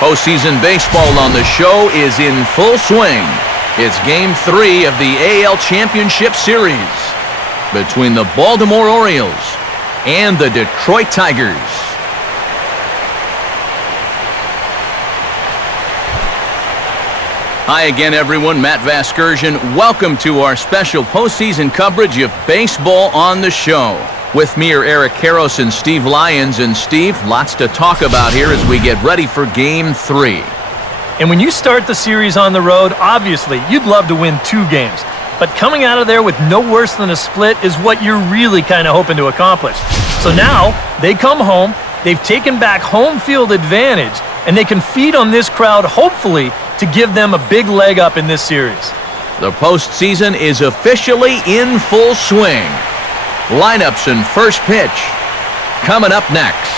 Postseason baseball on the show is in full swing. It's Game 3 of the AL Championship Series between the Baltimore Orioles and the Detroit Tigers. Hi again, everyone. Matt Vasgersian. Welcome to our special postseason coverage of baseball on the show. With me are Eric Karros and Steve Lyons. And Steve, lots to talk about here as we get ready for Game 3. And when you start the series on the road, obviously, you'd love to win 2 games. But coming out of there with no worse than a split is what you're really kind of hoping to accomplish. So now, they come home, they've taken back home field advantage, and they can feed on this crowd, hopefully, to give them a big leg up in this series. The postseason is officially in full swing. Lineups and first pitch coming up next.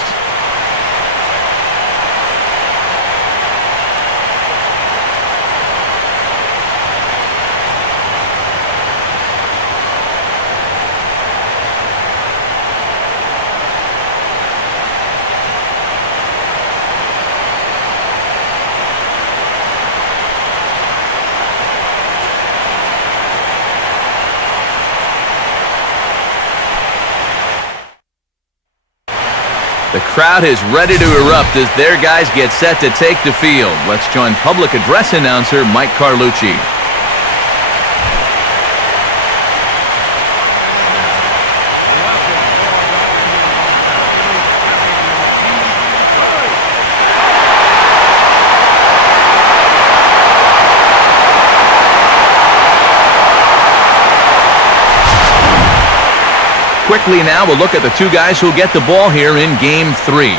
The crowd is ready to erupt as their guys get set to take the field. Let's join public address announcer Mike Carlucci. Quickly now, we'll look at the 2 guys who'll get the ball here in Game 3.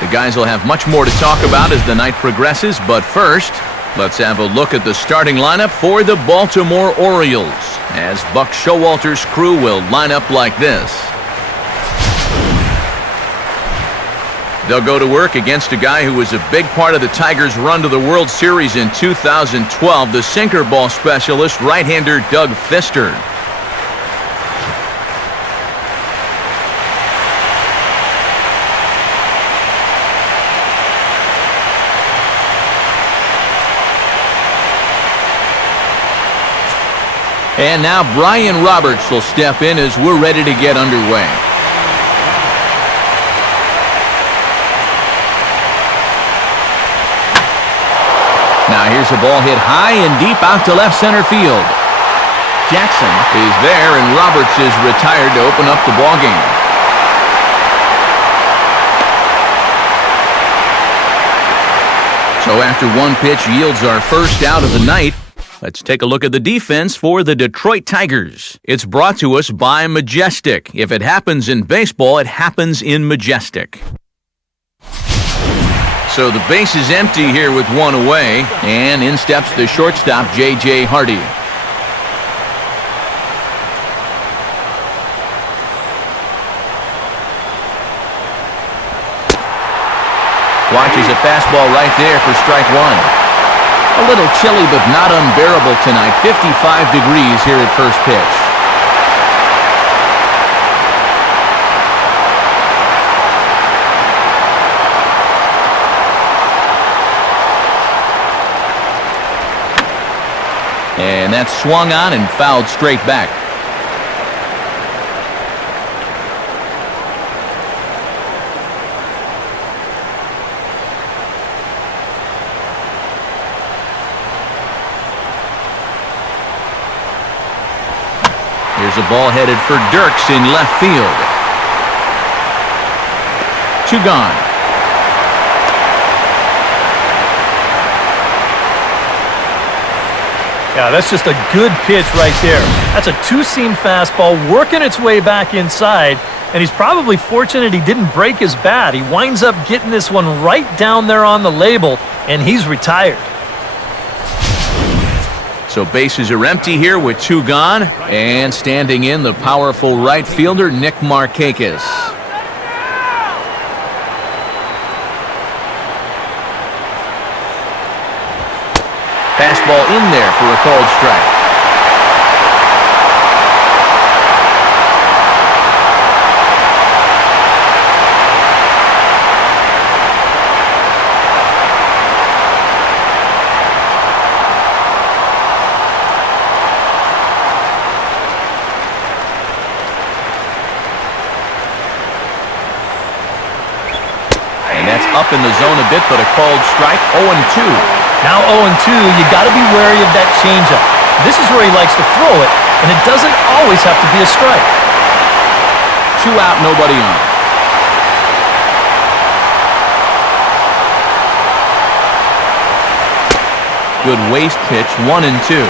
The guys will have much more to talk about as the night progresses, but first, let's have a look at the starting lineup for the Baltimore Orioles, as Buck Showalter's crew will line up like this. They'll go to work against a guy who was a big part of the Tigers' run to the World Series in 2012, the sinker ball specialist, right-hander Doug Fister. And now Brian Roberts will step in as we're ready to get underway. Now here's a ball hit high and deep out to left center field. Jackson is there, and Roberts is retired to open up the ballgame. So after 1 pitch yields our first out of the night, let's take a look at the defense for the Detroit Tigers. It's brought to us by Majestic. If it happens in baseball, it happens in Majestic. So the base is empty here with 1 away, and in steps the shortstop, J.J. Hardy. Watches a fastball right there for strike 1. A little chilly but not unbearable tonight, 55 degrees here at first pitch. And that's swung on and fouled straight back. Here's a ball headed for Dirks in left field. 2 gone. Yeah, that's just a good pitch right there. That's a 2-seam fastball working its way back inside, and he's probably fortunate he didn't break his bat. He winds up getting this one right down there on the label, and he's retired. So bases are empty here with 2 gone, and standing in the powerful right fielder, Nick Markakis. Fastball in there for a called strike. up in the zone a bit, but a called strike. 0-2. Now 0-2, you got to be wary of that changeup. This is where he likes to throw it, and it doesn't always have to be a strike. 2 out, nobody on. Good waste pitch, 1-2.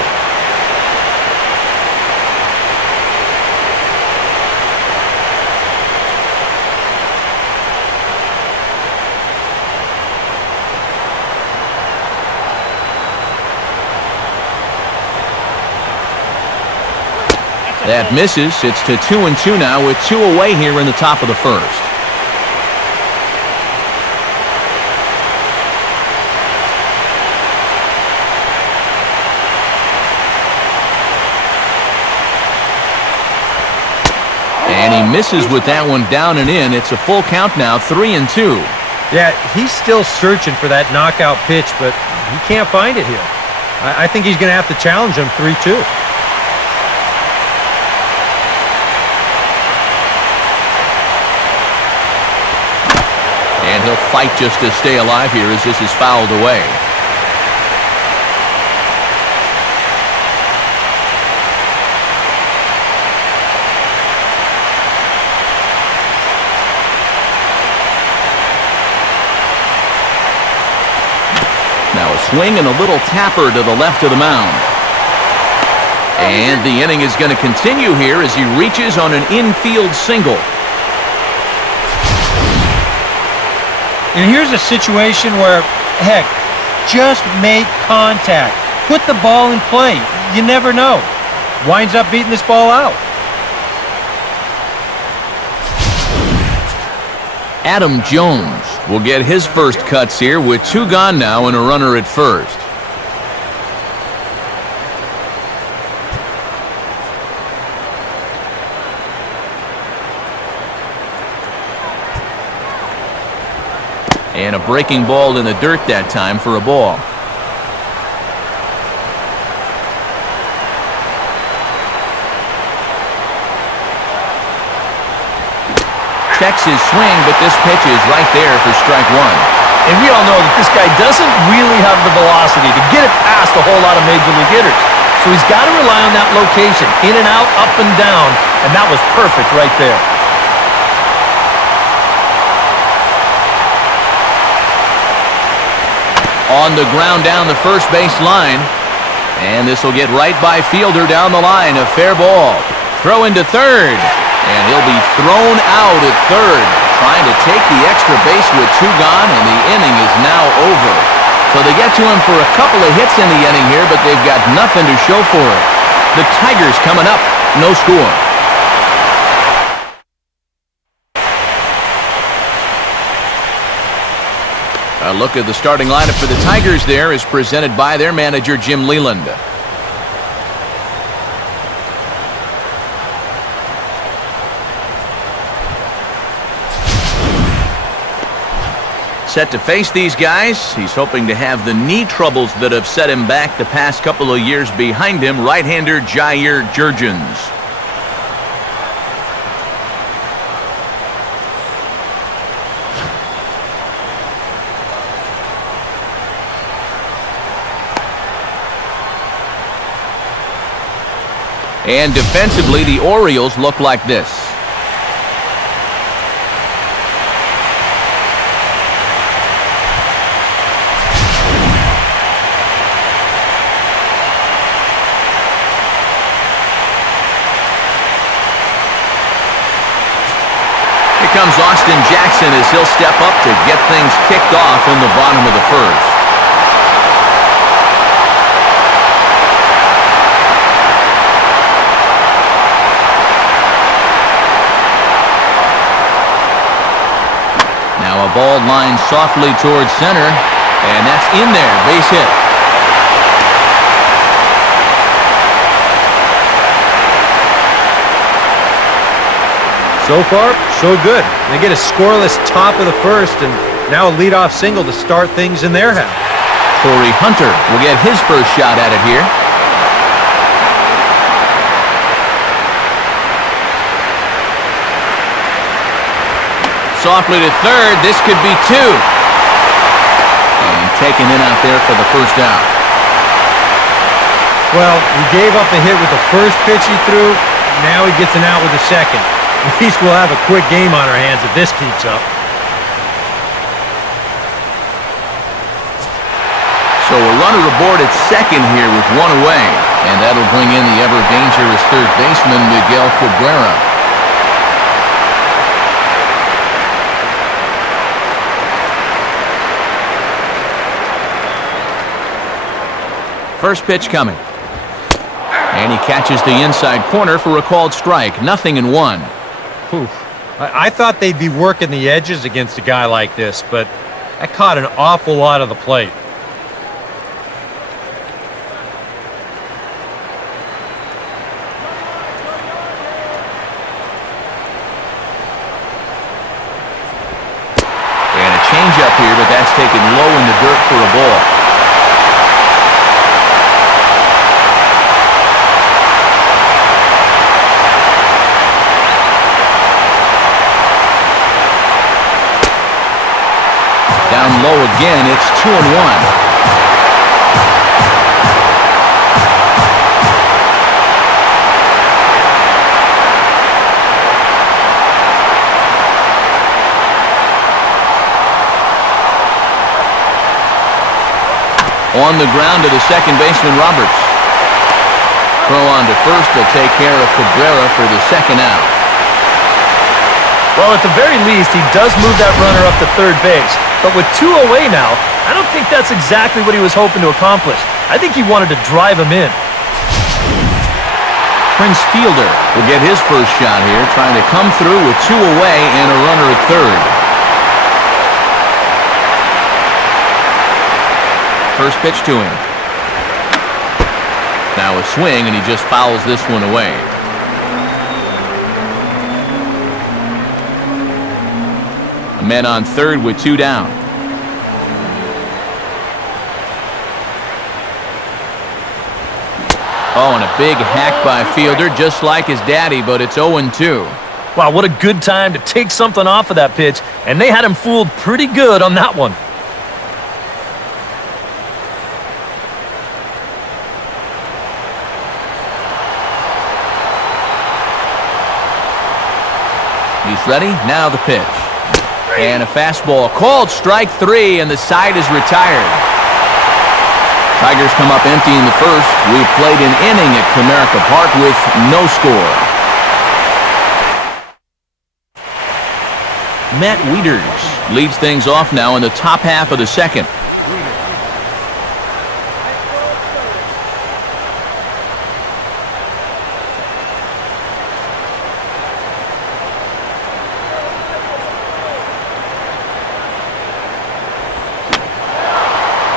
That misses. It's to 2-2 now with 2 away here in the top of the first. And he misses with that one down and in. It's a full count now, 3-2. Yeah, he's still searching for that knockout pitch, but he can't find it here. I think he's going to have to challenge him 3-2. And he'll fight just to stay alive here as this is fouled away. Now a swing and a little tapper to the left of the mound. And the inning is going to continue here as he reaches on an infield single. And here's a situation where, heck, just make contact. Put the ball in play. You never know. Winds up beating this ball out. Adam Jones will get his first cuts here with 2 gone now and a runner at first. And a breaking ball in the dirt that time for a ball. Checks his swing, but this pitch is right there for strike 1. And we all know that this guy doesn't really have the velocity to get it past a whole lot of major league hitters. So he's got to rely on that location, in and out, up and down, and that was perfect right there. On the ground down the first base line. And this will get right by fielder down the line. A fair ball. Throw into third. And he'll be thrown out at third. Trying to take the extra base with 2 gone, and the inning is now over. So they get to him for a couple of hits in the inning here, but they've got nothing to show for it. The Tigers coming up. No score. A look at the starting lineup for the Tigers there is presented by their manager, Jim Leyland. Set to face these guys. He's hoping to have the knee troubles that have set him back the past couple of years behind him. Right-hander Jair Jurgens. And defensively, the Orioles look like this. Here comes Austin Jackson as he'll step up to get things kicked off in the bottom of the first. Now a ball lined softly towards center, and that's in there, base hit. So far, so good. They get a scoreless top of the first, and now a leadoff single to start things in their half. Corey Hunter will get his first shot at it here. Softly to third. This could be 2. taken in out there for the first out. Well, he gave up a hit with the first pitch he threw. Now he gets an out with the second. At least we'll have a quick game on our hands if this keeps up. So a runner aboard at second here with one away. And that'll bring in the ever-dangerous third baseman, Miguel Cabrera. First pitch coming. And he catches the inside corner for a called strike. 0-1. I thought they'd be working the edges against a guy like this, but that caught an awful lot of the plate. And a changeup here, but that's taken low in the dirt for a ball. Down low again, it's 2-1. On the ground to the second baseman, Roberts. Throw on to first will take care of Cabrera for the second out. Well, at the very least, he does move that runner up to third base. But with two away now, I don't think that's exactly what he was hoping to accomplish. I think he wanted to drive him in. Prince Fielder will get his first shot here, trying to come through with two away and a runner at third. First pitch to him. Now a swing, and he just fouls this one away. Men on third with two down. Oh, and a big hack by Fielder, just like his daddy, but it's 0-2. Wow, what a good time to take something off of that pitch, and they had him fooled pretty good on that one. He's ready, now the pitch. And a fastball called strike three, and the side is retired. Tigers come up empty in the first. We've played an inning at Comerica Park with no score. Matt Wieters leads things off now in the top half of the second.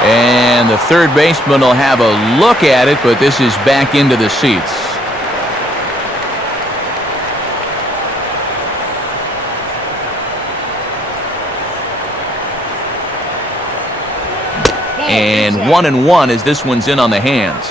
And the third baseman will have a look at it, but this is back into the seats. And 1-1 as this one's in on the hands.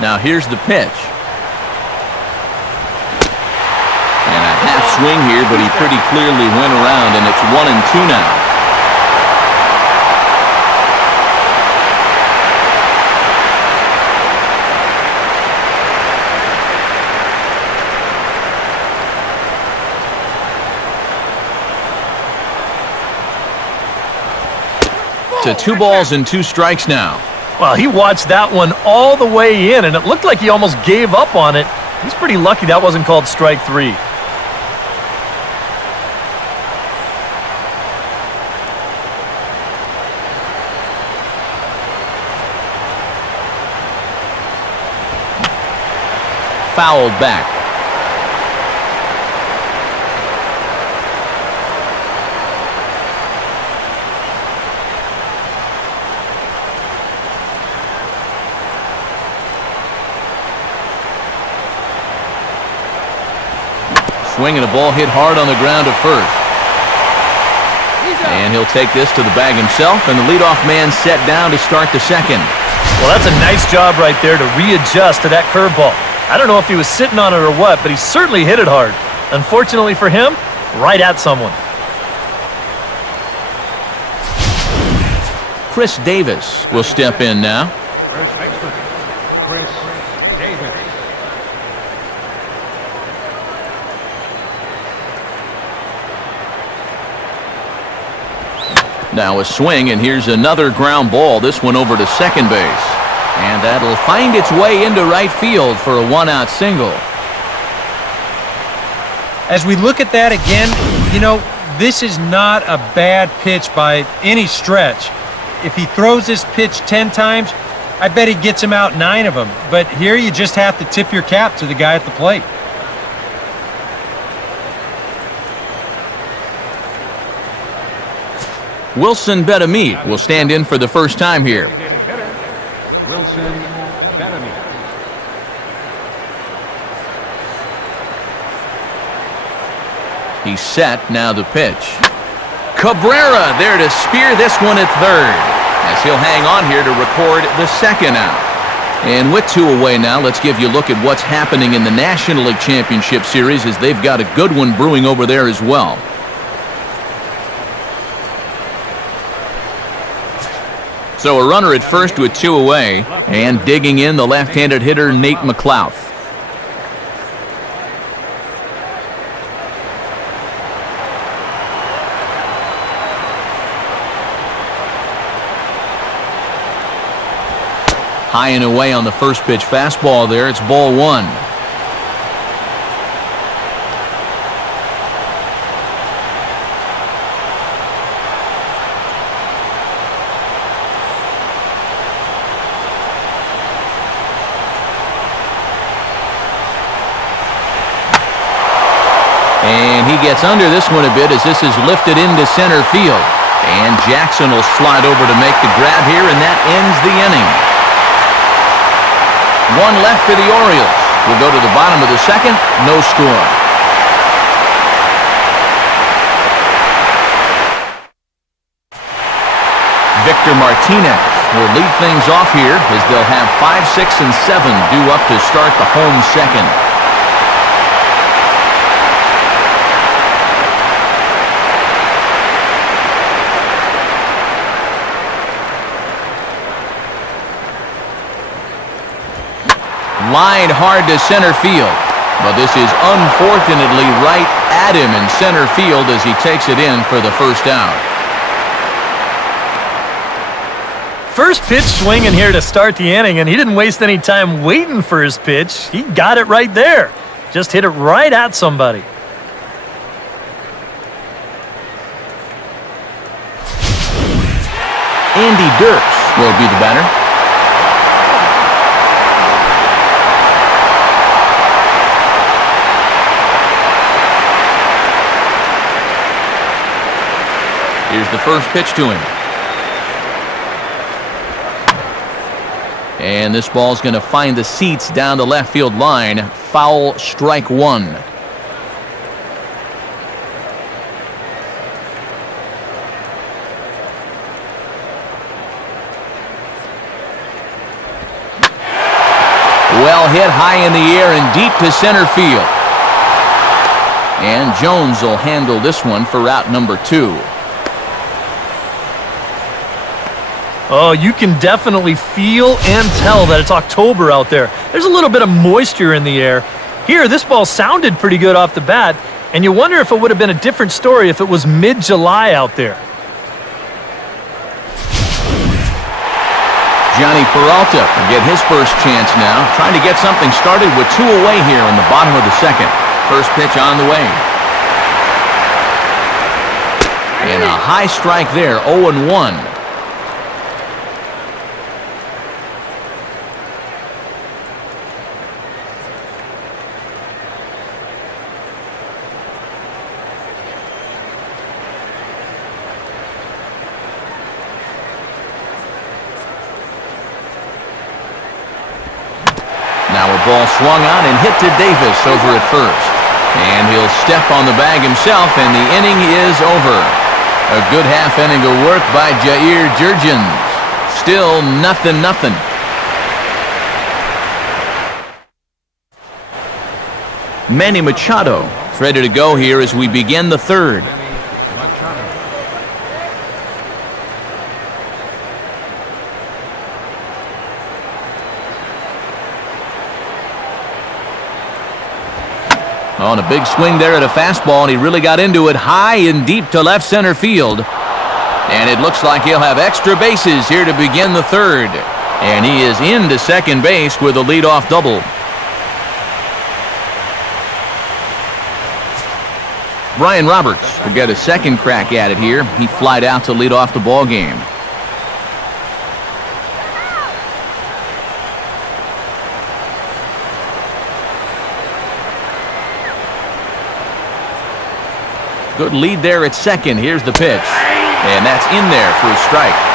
Now here's the pitch. And a half swing here, but he pretty clearly went around, and it's 1-2 now. To 2 balls and 2 strikes now. Well, he watched that one all the way in, and it looked like he almost gave up on it. He's pretty lucky that wasn't called strike three. Fouled back. Swing and a ball hit hard on the ground at first. And he'll take this to the bag himself, and the leadoff man set down to start the second. Well, that's a nice job right there to readjust to that curveball. I don't know if he was sitting on it or what, but he certainly hit it hard. Unfortunately for him, right at someone. Chris Davis will step in now. First baseman, Chris Davis. Now a swing, and here's another ground ball. This one over to second base. And that'll find its way into right field for a one-out single. As we look at that again, you know, this is not a bad pitch by any stretch. If he throws this pitch 10 times, I bet he gets him out 9 of them. But here you just have to tip your cap to the guy at the plate. Wilson Betamit will stand in for the first time here. Wilson Betamit. He's set, now the pitch. Cabrera there to spear this one at third, as he'll hang on here to record the second out. And with 2 away now, let's give you a look at what's happening in the National League Championship Series, as they've got a good one brewing over there as well. So a runner at first with 2 away, and digging in the left-handed hitter Nate McLouth. High and away on the first pitch fastball there. It's ball 1. And he gets under this one a bit as this is lifted into center field. And Jackson will slide over to make the grab here, and that ends the inning. 1 left for the Orioles. We'll go to the bottom of the second. No score. Victor Martinez will lead things off here as they'll have 5, 6, and 7 due up to start the home second. Lined hard to center field, but this is unfortunately right at him in center field as he takes it in for the first out. First pitch swinging here to start the inning, and he didn't waste any time waiting for his pitch. He got it right there. Just hit it right at somebody. Andy Dirks will be the batter. Here's the first pitch to him. And this ball's going to find the seats down the left field line. Foul, strike 1. Well hit high in the air and deep to center field. And Jones will handle this one for out number 2. Oh, you can definitely feel and tell that it's October out there. There's a little bit of moisture in the air. Here, this ball sounded pretty good off the bat, and you wonder if it would have been a different story if it was mid-July out there. Johnny Peralta will get his first chance now, trying to get something started with 2 away here in the bottom of the second. First pitch on the way. And a high strike there, 0-1. Now a ball swung on and hit to Davis over at first. And he'll step on the bag himself, and the inning is over. A good half inning of work by Jair Jurgens. Still 0-0. Manny Machado is ready to go here as we begin the third. Machado. On a big swing there at a fastball, and he really got into it high and deep to left center field. And it looks like he'll have extra bases here to begin the third. And he is into second base with a leadoff double. Brian Roberts will get a second crack at it here. He flied out to lead off the ball game. Good lead there at second. Here's the pitch. And that's in there for a strike.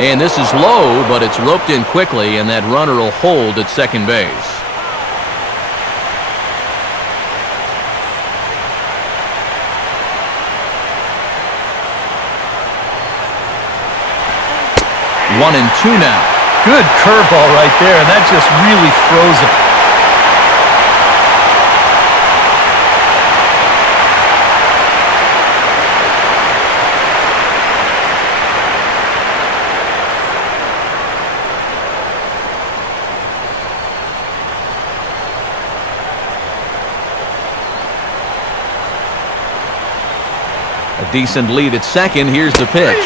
And this is low, but it's roped in quickly, and that runner will hold at second base. One and two now. Good curveball right there, and that just really froze him. A decent lead at second. Here's the pitch.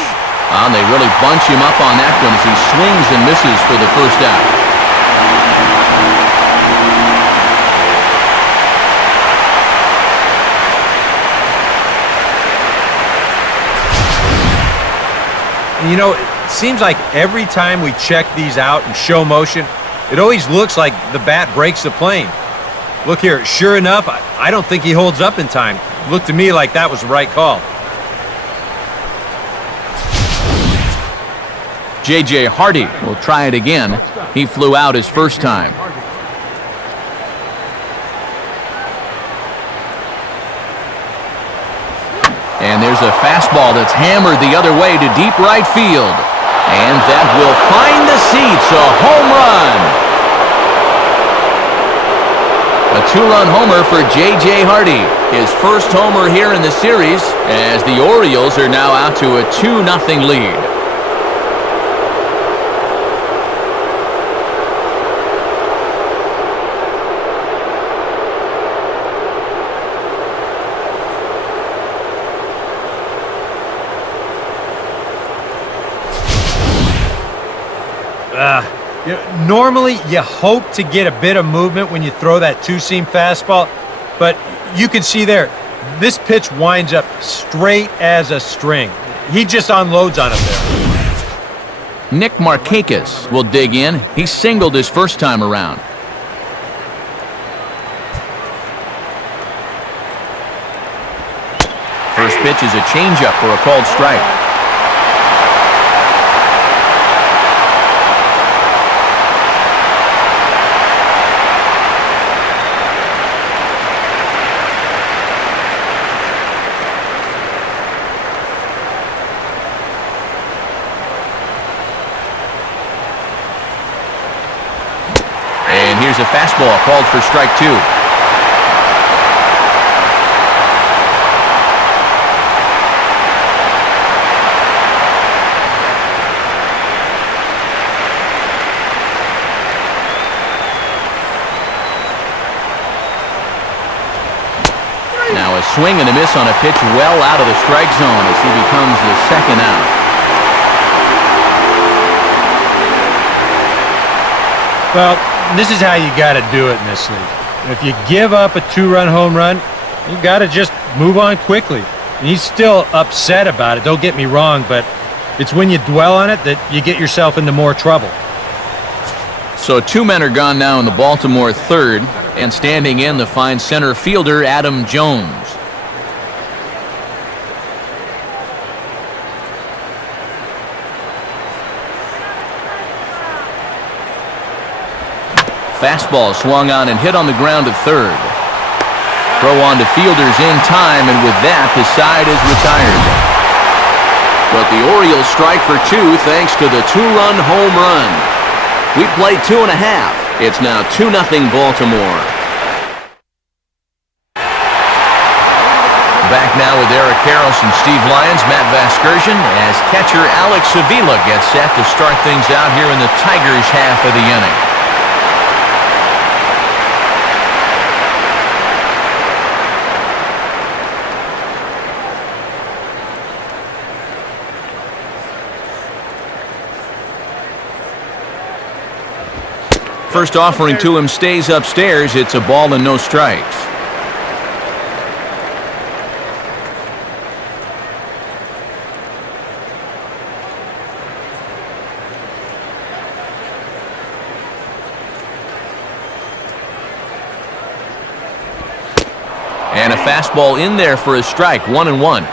And they really bunch him up on that one as he swings and misses for the first out. You know, it seems like every time we check these out in show motion, it always looks like the bat breaks the plane. Look here, sure enough, I don't think he holds up in time. Looked to me like that was the right call. J.J. Hardy will try it again. He flew out his first time. And there's a fastball that's hammered the other way to deep right field. And that will find the seats, a home run. A two-run homer for J.J. Hardy. His first homer here in the series as the Orioles are now out to a 2-0 lead. Normally, you hope to get a bit of movement when you throw that two-seam fastball, but you can see there, this pitch winds up straight as a string. He just unloads on it there. Nick Markakis will dig in. He singled his first time around. First pitch is a changeup for a called strike. Here's a fastball called for strike two. Now a swing and a miss on a pitch well out of the strike zone as he becomes the second out. Well, this is how you got to do it in this league. If you give up a two-run home run, you got to just move on quickly. And he's still upset about it, don't get me wrong, but it's when you dwell on it that you get yourself into more trouble. So two men are gone now in the Baltimore third, and standing in the fine center fielder Adam Jones. fastball swung on and hit on the ground to third. Throw on to fielders in time, and with that, the side is retired. But the Orioles strike for two thanks to the two-run home run. We played 2.5. It's now 2-0 Baltimore. Back now with Eric Karros and Steve Lyons, Matt Vasgersian, as catcher Alex Avila gets set to start things out here in the Tigers' half of the inning. First offering to him stays upstairs. It's a ball and no strikes. And a fastball in there for a strike, 1-1.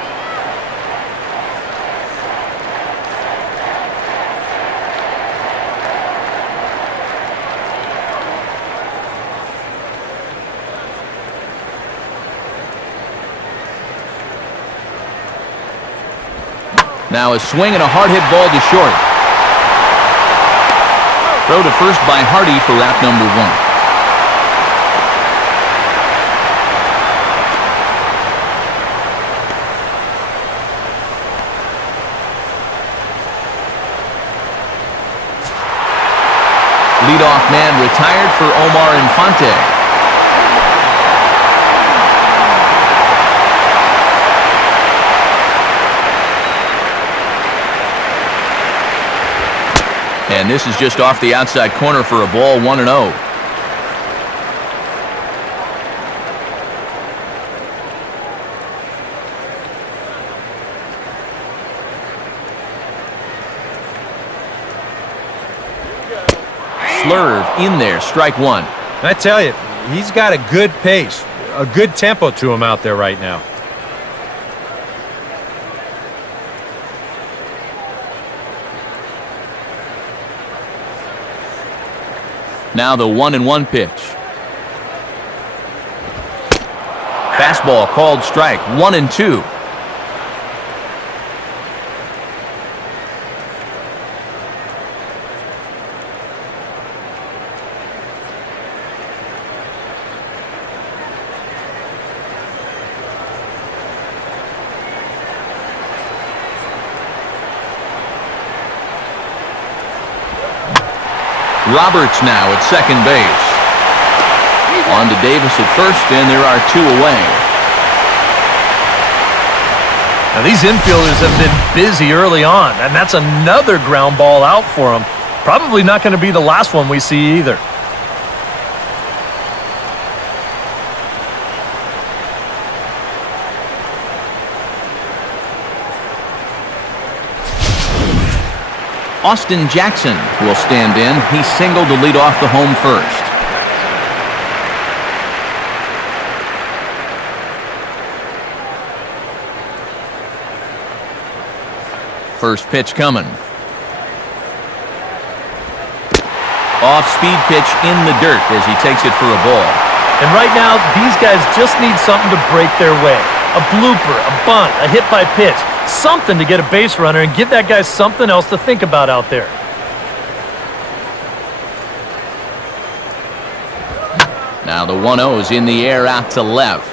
Now a swing and a hard hit ball to short. Throw to first by Hardy for out number 1. Leadoff man retired for Omar Infante. And this is just off the outside corner for a ball, 1-0. Slurve in there, strike 1. I tell you, he's got a good pace, a good tempo to him out there right now. Now the 1-1 pitch. Fastball called strike, 1-2. Roberts now at second base. On to Davis at first, and there are 2 away. Now these infielders have been busy early on, and that's another ground ball out for them. Probably not going to be the last one we see either. Austin Jackson will stand in. He singled to lead off the home first. First pitch coming. Off-speed pitch in the dirt as he takes it for a ball. And right now, these guys just need something to break their way. A blooper, a bunt, a hit by pitch. Something to get a base runner and give that guy something else to think about out there. Now the 1-0's in the air out to left.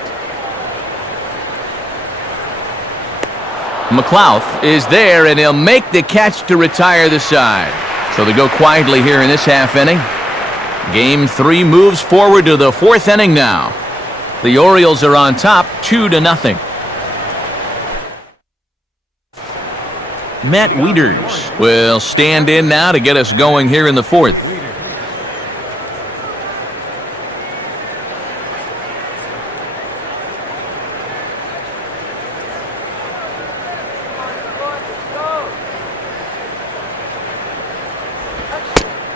McLouth is there, and he'll make the catch to retire the side. So they go quietly here in this half inning. Game 3 moves forward to the 4th inning now. The Orioles are on top, 2-0. Matt Wieters will stand in now to get us going here in the 4th.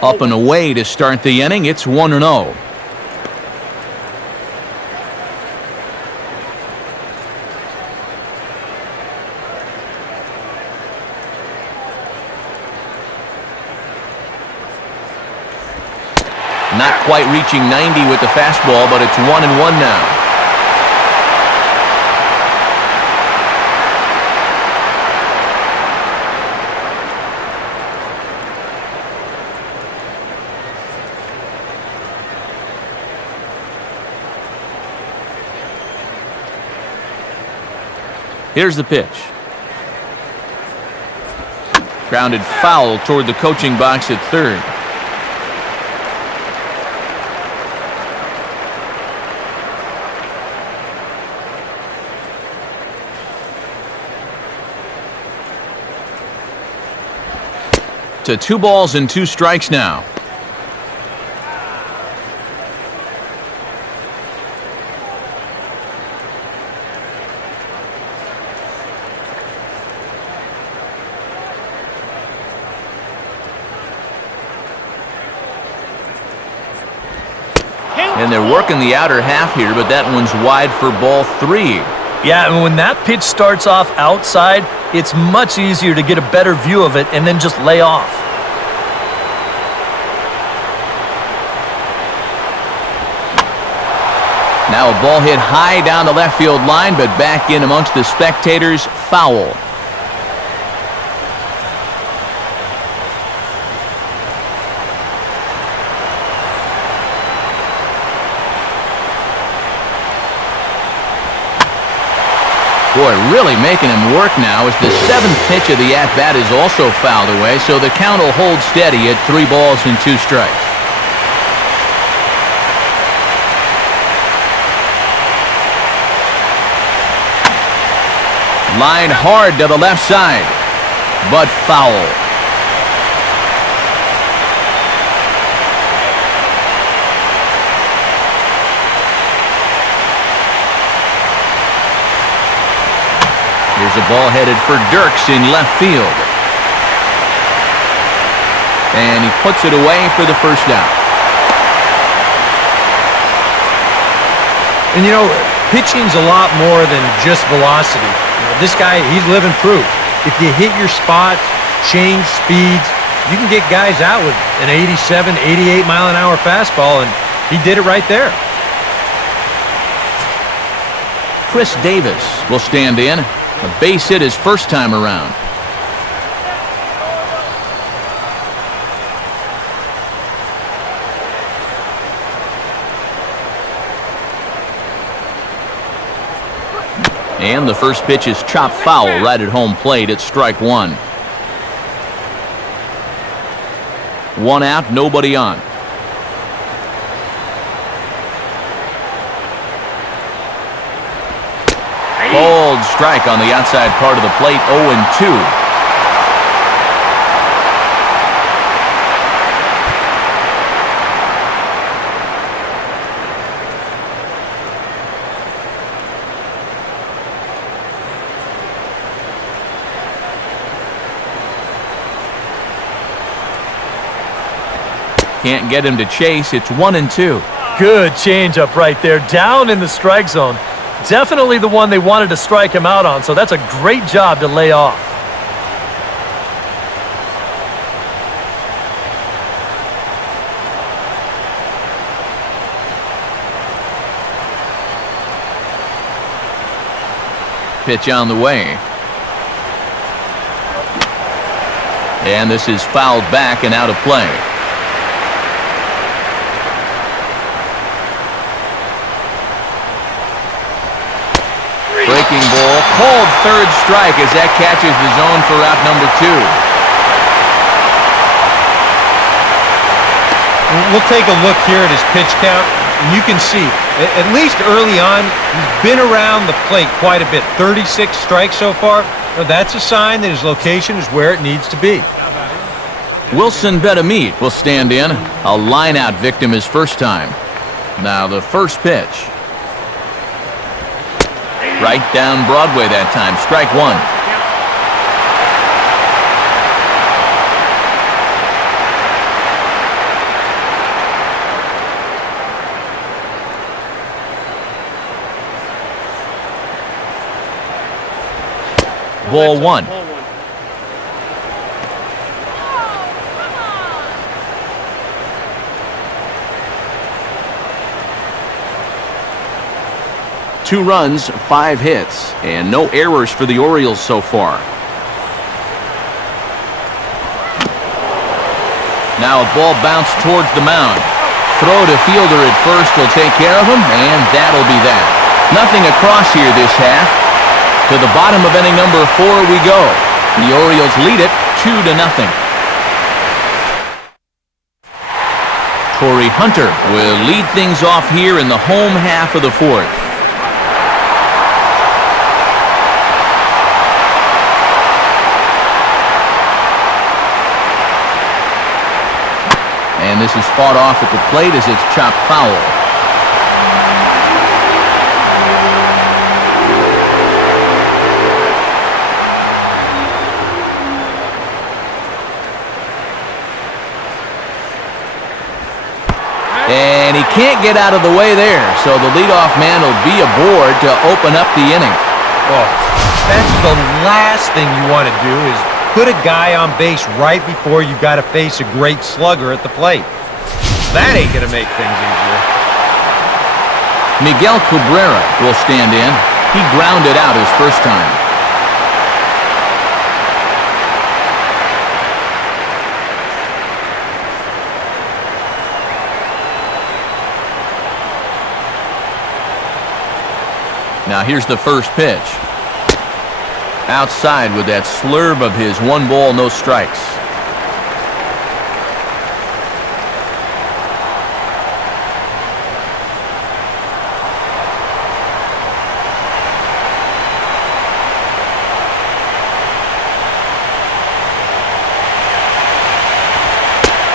Up and away to start the inning. It's 1-0. Not quite reaching 90 with the fastball, but it's 1-1 now. Here's the pitch. Grounded foul toward the coaching box at third. To 2 balls and 2 strikes now. And they're working the outer half here, but that one's wide for ball 3. Yeah, and when that pitch starts off outside, it's much easier to get a better view of it and then just lay off. Now a ball hit high down the left field line, but back in amongst the spectators, foul. Boy, really making him work now as the 7th pitch of the at-bat is also fouled away, so the count will hold steady at 3 balls and 2 strikes. Line hard to the left side, but foul. Here's a ball headed for Dirks in left field. And he puts it away for the first out. And you know, pitching's a lot more than just velocity. You know, this guy, he's living proof. If you hit your spot, change speeds, you can get guys out with an 87, 88 mile an hour fastball, and he did it right there. Chris Davis will stand in. A base hit his first time around. And the first pitch is chopped foul right at home plate at strike 1. 1 out, nobody on. Cold strike on the outside part of the plate, 0-2. Can't get him to chase. It's 1-2. Good changeup right there, down in the strike zone. Definitely the one they wanted to strike him out on, so that's a great job to lay off. Pitch on the way. And this is fouled back and out of play. Breaking ball, called third strike as that catches the zone for out number 2. We'll take a look here at his pitch count, and you can see, at least early on, he's been around the plate quite a bit. 36 strikes so far. Well, that's a sign that his location is where it needs to be. Wilson Betamit will stand in. A line-out victim his first time. Now the first pitch. Right down Broadway that time. Strike 1. Ball 1. 2 runs, 5 hits, and no errors for the Orioles so far. Now a ball bounced towards the mound. Throw to fielder at first will take care of him, and that'll be that. Nothing across here this half. To the bottom of inning number 4 we go. The Orioles lead it 2-0. Torrey Hunter will lead things off here in the home half of the 4th. And this is fought off at the plate as it's chopped foul. And he can't get out of the way there, so the leadoff man will be aboard to open up the inning. Oh, that's the last thing you want to do is put a guy on base right before you got to face a great slugger at the plate. That ain't going to make things easier. Miguel Cabrera will stand in. He grounded out his first time. Now here's the first pitch. Outside with that slurve of his. 1 ball, no strikes.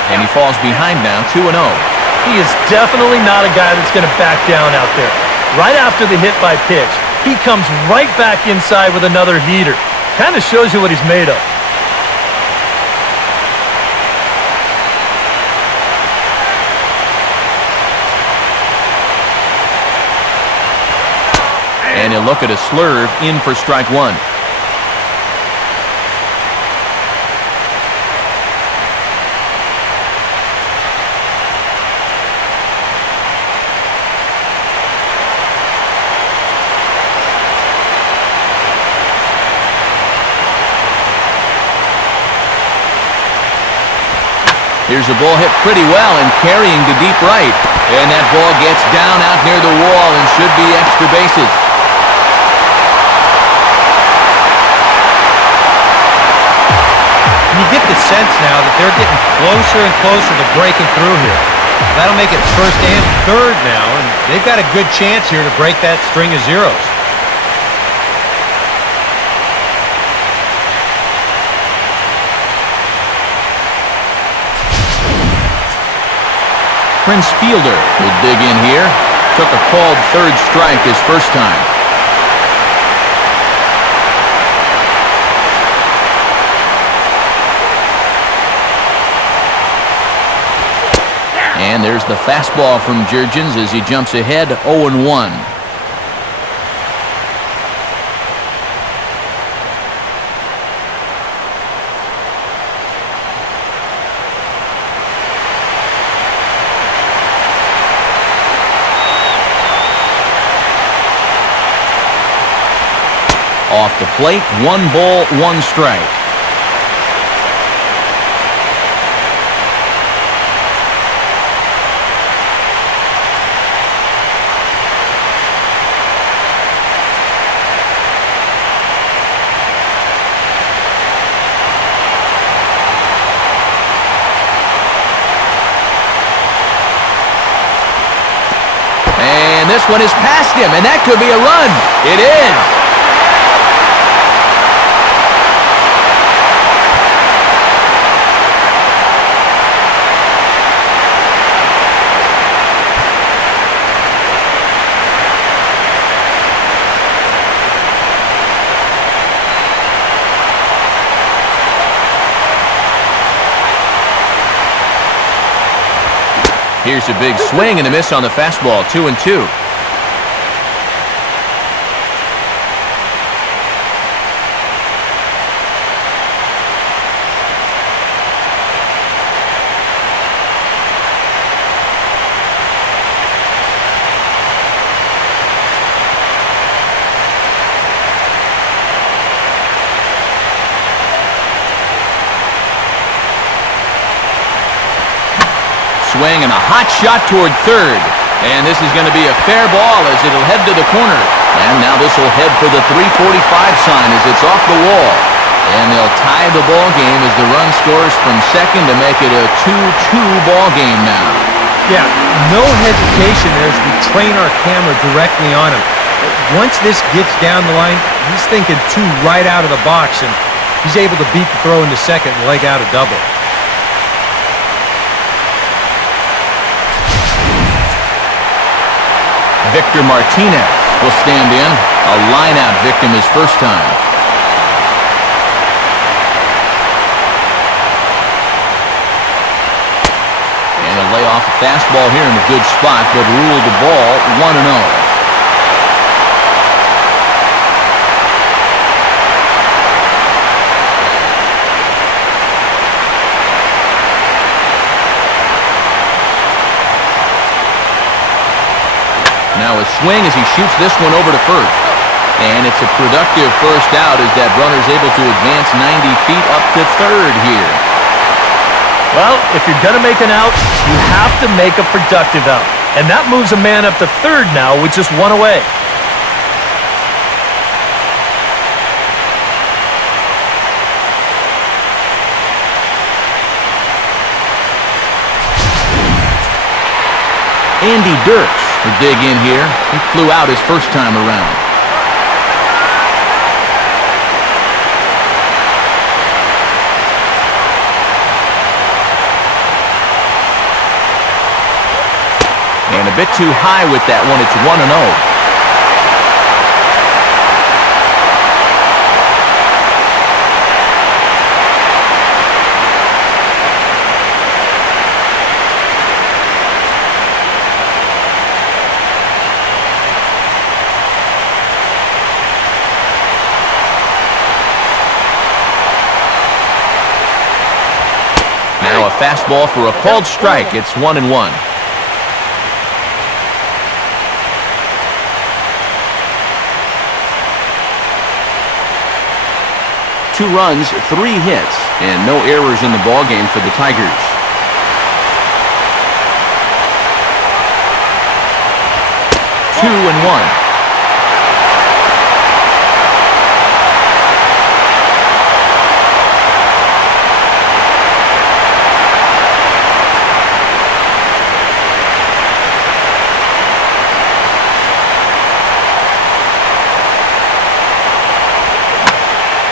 And he falls behind now, 2-0. He is definitely not a guy that's going to back down out there. Right after the hit by pitch, he comes right back inside with another heater. Kind of shows you what he's made of. And he'll look at a slurve in for strike 1. Here's a ball hit pretty well and carrying to deep right. And that ball gets down out near the wall and should be extra bases. You get the sense now that they're getting closer and closer to breaking through here. That'll make it first and third now, and they've got a good chance here to break that string of zeros. Prince Fielder will dig in here. Took a called third strike his first time. And there's the fastball from Jurgens as he jumps ahead 0-1. Off the plate, 1 ball, 1 strike. And this one is past him, and that could be a run. It is. Here's a big swing and a miss on the fastball, 2-2. swing and a hot shot toward third. And this is going to be a fair ball as it'll head to the corner. And now this will head for the 345 sign as it's off the wall. And they'll tie the ball game as the run scores from second to make it a 2-2 ball game now. Yeah, no hesitation there as we train our camera directly on him. Once this gets down the line, he's thinking two right out of the box, and he's able to beat the throw into second and leg out a double. Victor Martinez will stand in. A line-out victim his first time. And he'll lay off a fastball here in a good spot, but ruled the ball 1-0. Now a swing as he shoots this one over to first. And it's a productive first out as that runner's able to advance 90 feet up to third here. Well, if you're going to make an out, you have to make a productive out. And that moves a man up to third now with just one away. Andy Dirks will dig in here. He flew out his first time around. And a bit too high with that one. It's 1-0. Now a fastball for a called strike. It's 1-1. Two runs, 3 hits, and no errors in the ballgame for the Tigers. Two and one.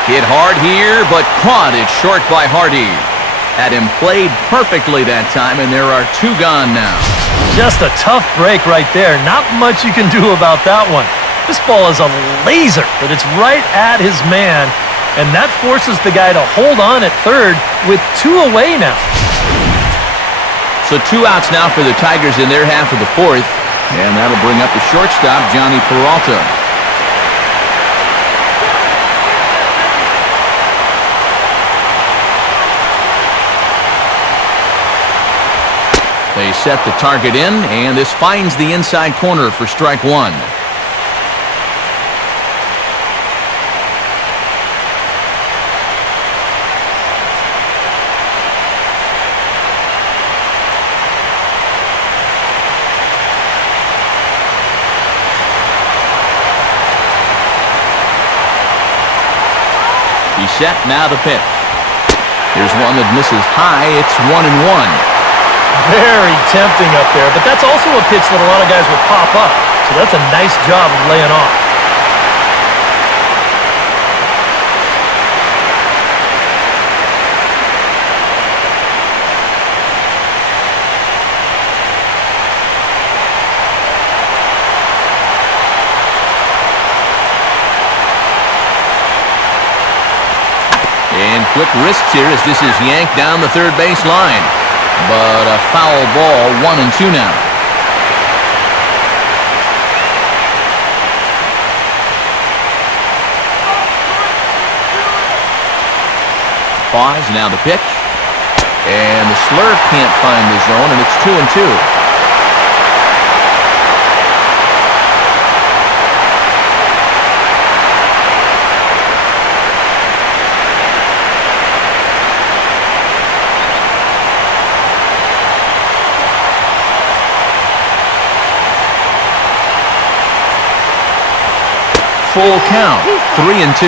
Hit hard here, but caught it short by Hardy. Had him played perfectly that time, and there are 2 gone now. Just a tough break right there. Not much you can do about that one. This ball is a laser, but it's right at his man, and that forces the guy to hold on at third with 2 away now. So 2 outs now for the Tigers in their half of the 4th, and that'll bring up the shortstop, Johnny Peralta. They set the target in, and this finds the inside corner for strike 1. He's set, now the pitch. Here's one that misses high. It's 1-1. Very tempting up there, but that's also a pitch that a lot of guys will pop up. So that's a nice job of laying off. And quick risks here as this is yanked down the third base line. But a foul ball, 1-2 now. Pause, now the pitch. And the slurve can't find the zone, and it's 2-2. full count, 3-2.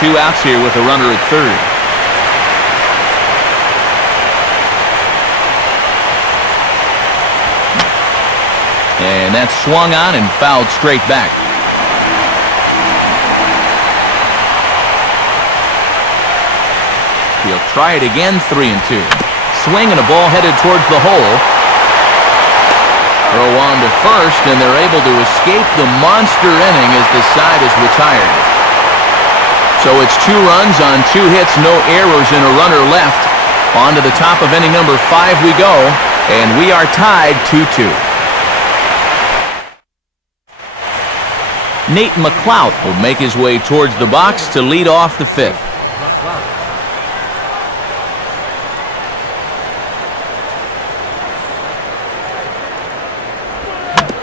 Two outs here with a runner at third. And that's swung on and fouled straight back. He'll try it again, 3-2. Swing and a ball headed towards the hole. Throw on to first, and they're able to escape the monster inning as the side is retired. So it's 2 runs on 2 hits, no errors, and a runner left. On to the top of inning number 5 we go, and we are tied 2-2. Nate McLeod will make his way towards the box to lead off the 5th.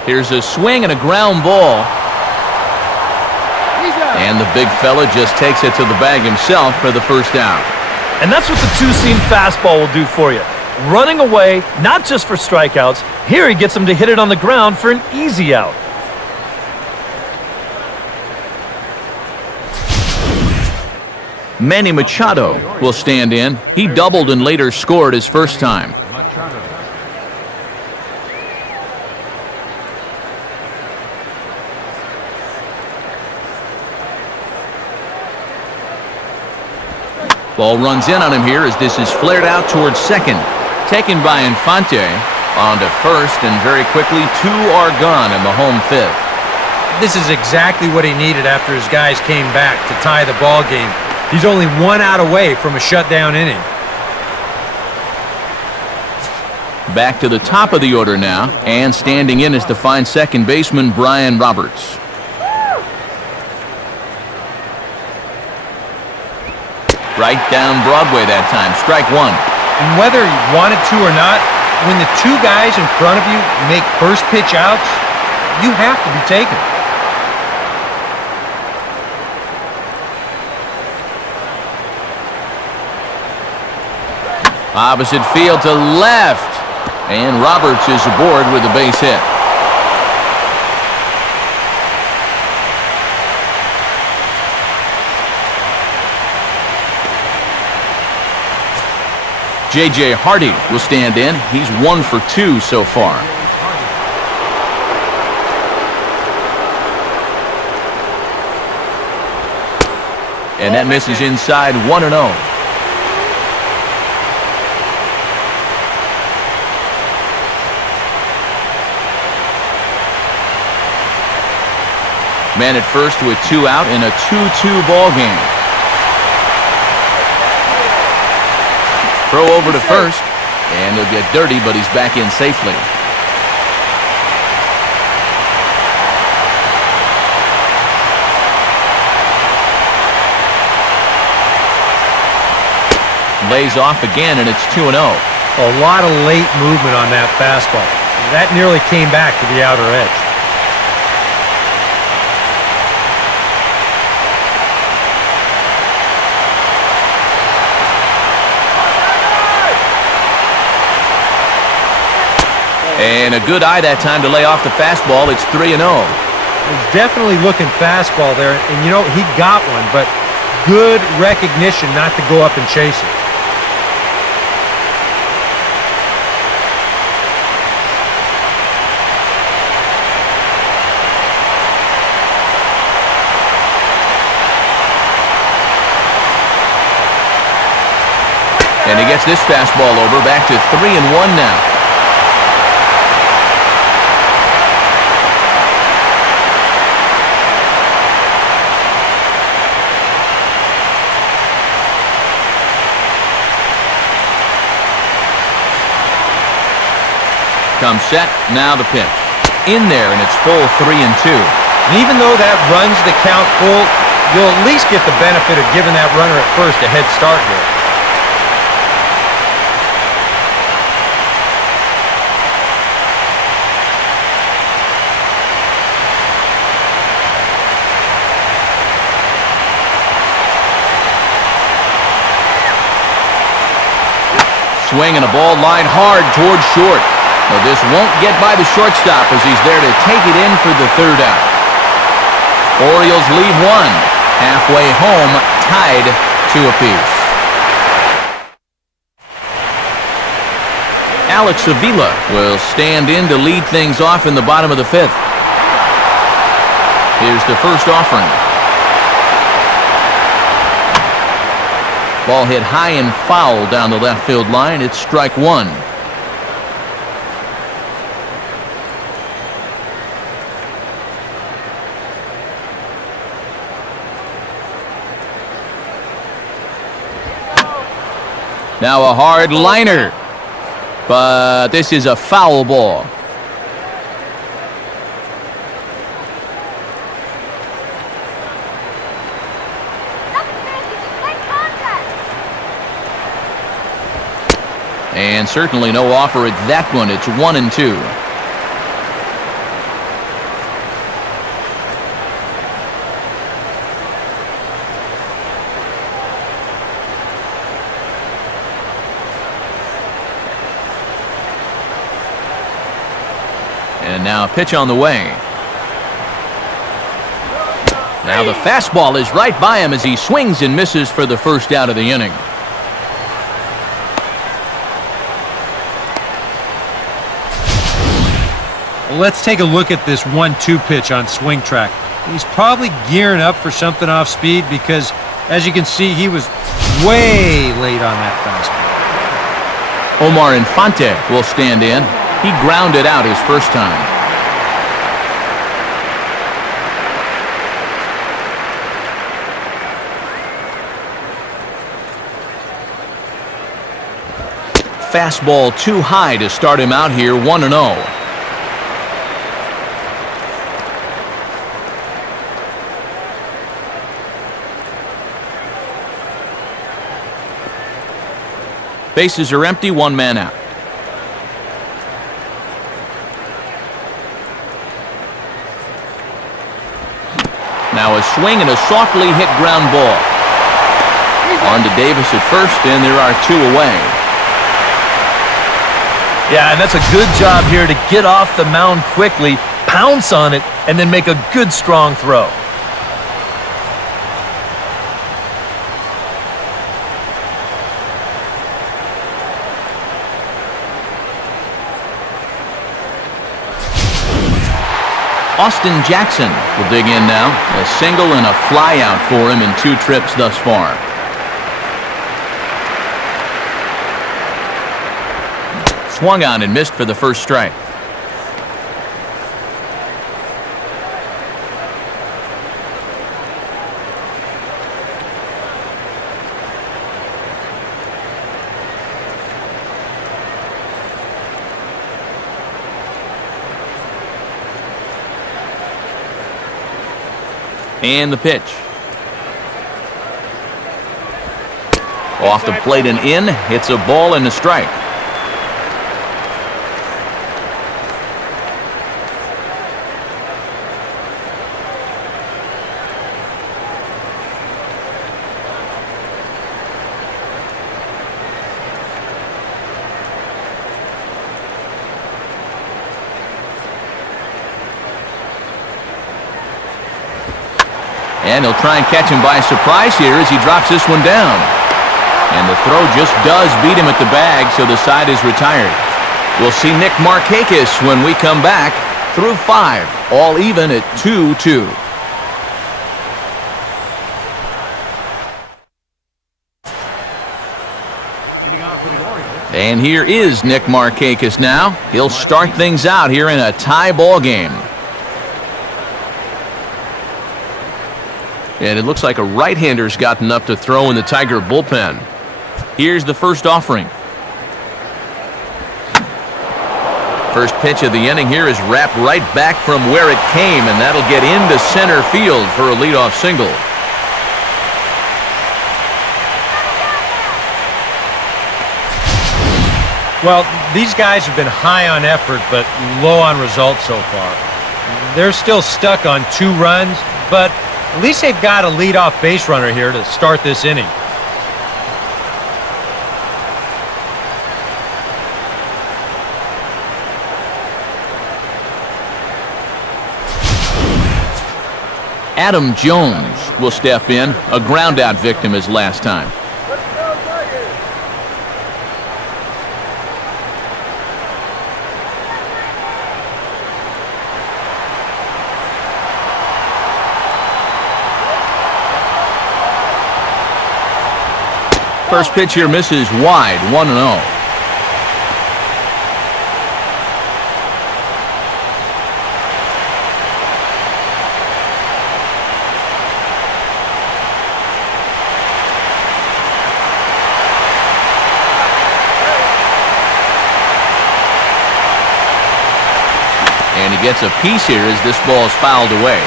Here's a swing and a ground ball. And the big fella just takes it to the bag himself for the first down. And that's what the two-seam fastball will do for you. Running away, not just for strikeouts. Here he gets him to hit it on the ground for an easy out. Manny Machado will stand in. He doubled and later scored his first time. Machado. Ball runs in on him here as this is flared out towards second. Taken by Infante. On to first, and very quickly 2 are gone in the home 5th. This is exactly what he needed after his guys came back to tie the ball game. He's only 1 out away from a shutdown inning. Back to the top of the order now, and standing in is the fine second baseman Brian Roberts. Right down Broadway that time, strike 1. And whether you wanted to or not, when the 2 guys in front of you make first pitch outs, you have to be taken. Opposite field to left, and Roberts is aboard with a base hit. J.J. Hardy will stand in. He's 1 for 2 so far. And that misses inside 1-0. Man at first with 2 out in a 2-2 ball game. Throw over to first, and he'll get dirty, but he's back in safely. Lays off again, and it's 2-0. A lot of late movement on that fastball. That nearly came back to the outer edge. And a good eye that time to lay off the fastball. It's 3-0. He's definitely looking fastball there, and you know, he got one, but good recognition not to go up and chase it. And he gets this fastball over, back to 3-1 now. Comes set, now the pitch. In there, and it's full 3-2. And even though that runs the count full, you'll at least get the benefit of giving that runner at first a head start here. Swing and a ball lined hard towards short. Now this won't get by the shortstop as he's there to take it in for the third out. Orioles lead one. Halfway home, tied 2 apiece. Alex Avila will stand in to lead things off in the bottom of the 5th. Here's the first offering. Ball hit high and foul down the left field line. It's strike 1. Now a hard liner. But this is a foul ball. And certainly no offer at that one. It's 1-2. And now a pitch on the way. Now the fastball is right by him as he swings and misses for the first out of the inning. Let's take a look at this 1-2 pitch on swing track. He's probably gearing up for something off speed because, as you can see, he was way late on that fastball. Omar Infante will stand in. He grounded out his first time. Fastball too high to start him out here, 1-0. Bases are empty, 1 man out. Now a swing and a softly hit ground ball. On to Davis at first, and there are 2 away. Yeah, and that's a good job here to get off the mound quickly, pounce on it, and then make a good strong throw. Austin Jackson will dig in now. A single and a fly out for him in 2 trips thus far. Swung on and missed for the first strike. And the pitch. Off the plate and in. It's a ball and a strike. And he'll try and catch him by surprise here as he drops this one down. And the throw just does beat him at the bag, so the side is retired. We'll see Nick Markakis when we come back through 5, all even at 2-2. And here is Nick Markakis now. He'll start things out here in a tie ball game. And it looks like a right-hander's gotten up to throw in the Tiger bullpen. Here's the first offering. First pitch of the inning here is wrapped right back from where it came, and that'll get into center field for a leadoff single. Well, these guys have been high on effort but low on results so far. They're still stuck on 2 runs, but at least they've got a leadoff base runner here to start this inning. Adam Jones will step in, a ground-out victim as last time. First pitch here misses wide, 1-0. And he gets a piece here as this ball is fouled away.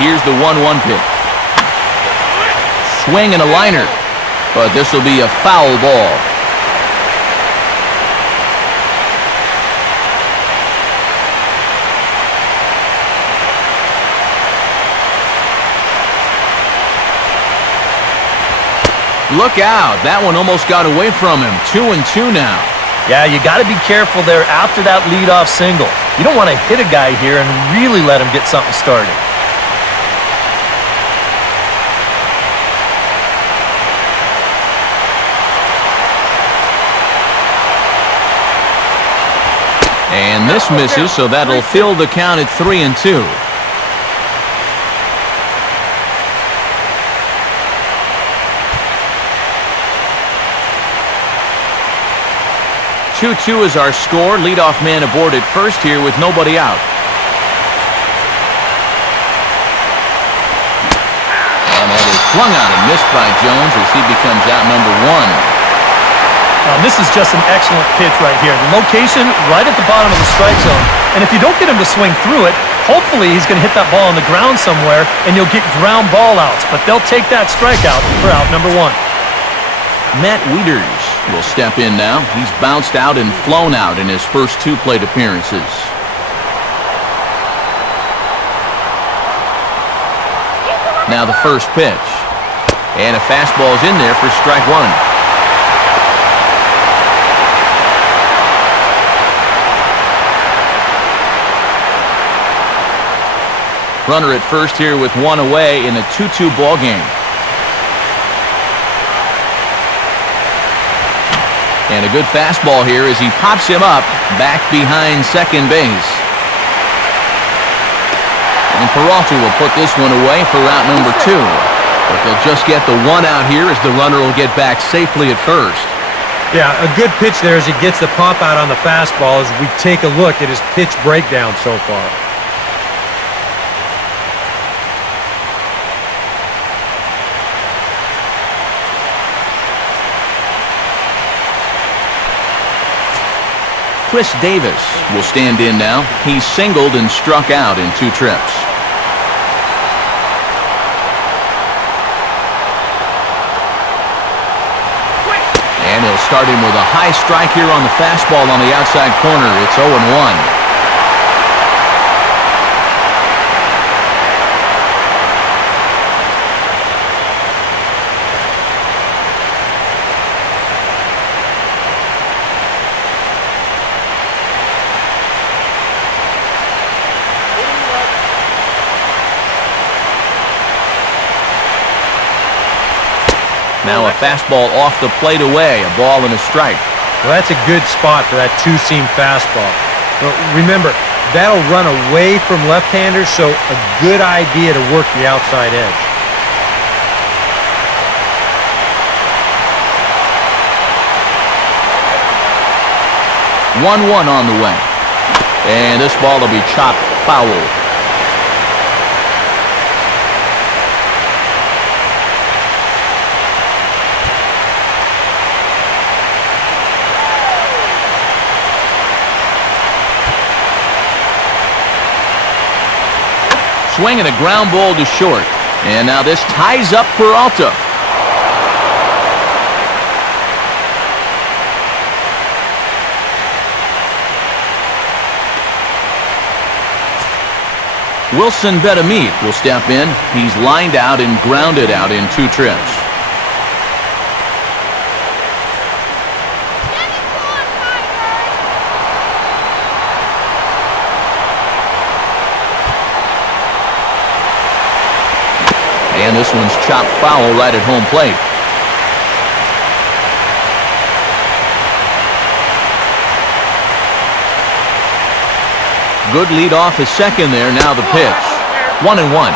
Here's the 1-1 pitch. Swing and a liner, but this will be a foul ball. Look out, that one almost got away from him. 2-2 now. Yeah, you got to be careful there after that leadoff single. You don't want to hit a guy here and really let him get something started. And this misses, so that'll fill the count at 3-2. 2-2 is our score. Leadoff man aboard at first here with nobody out. And that is swung on and missed by Jones as he becomes out number 1. This is just an excellent pitch right here. The location right at the bottom of the strike zone. And if you don't get him to swing through it, hopefully he's going to hit that ball on the ground somewhere and you'll get ground ball outs. But they'll take that strikeout for out number 1. Matt Wieters will step in now. He's bounced out and flown out in his first 2 plate appearances. Now the first pitch. And a fastball is in there for strike 1. Runner at first here with 1 away in a 2-2 ball game. And a good fastball here as he pops him up back behind second base. And Peralta will put this one away for route number 2. But they'll just get the 1 out here as the runner will get back safely at first. Yeah, a good pitch there as he gets the pop out on the fastball as we take a look at his pitch breakdown so far. Chris Davis will stand in now. He's singled and struck out in 2 trips. And he'll start him with a high strike here on the fastball on the outside corner. It's 0-1. Now a fastball off the plate away, a ball and a strike. Well, that's a good spot for that 2-seam fastball. But remember, that'll run away from left-handers, so a good idea to work the outside edge. One on the way. And this ball will be chopped foul. Swing and a ground ball to short. And now this ties up Peralta. Wilson Betamit will step in. He's lined out and grounded out in 2 trips. And this one's chopped foul right at home plate. Good lead off his second there. Now the pitch. 1-1.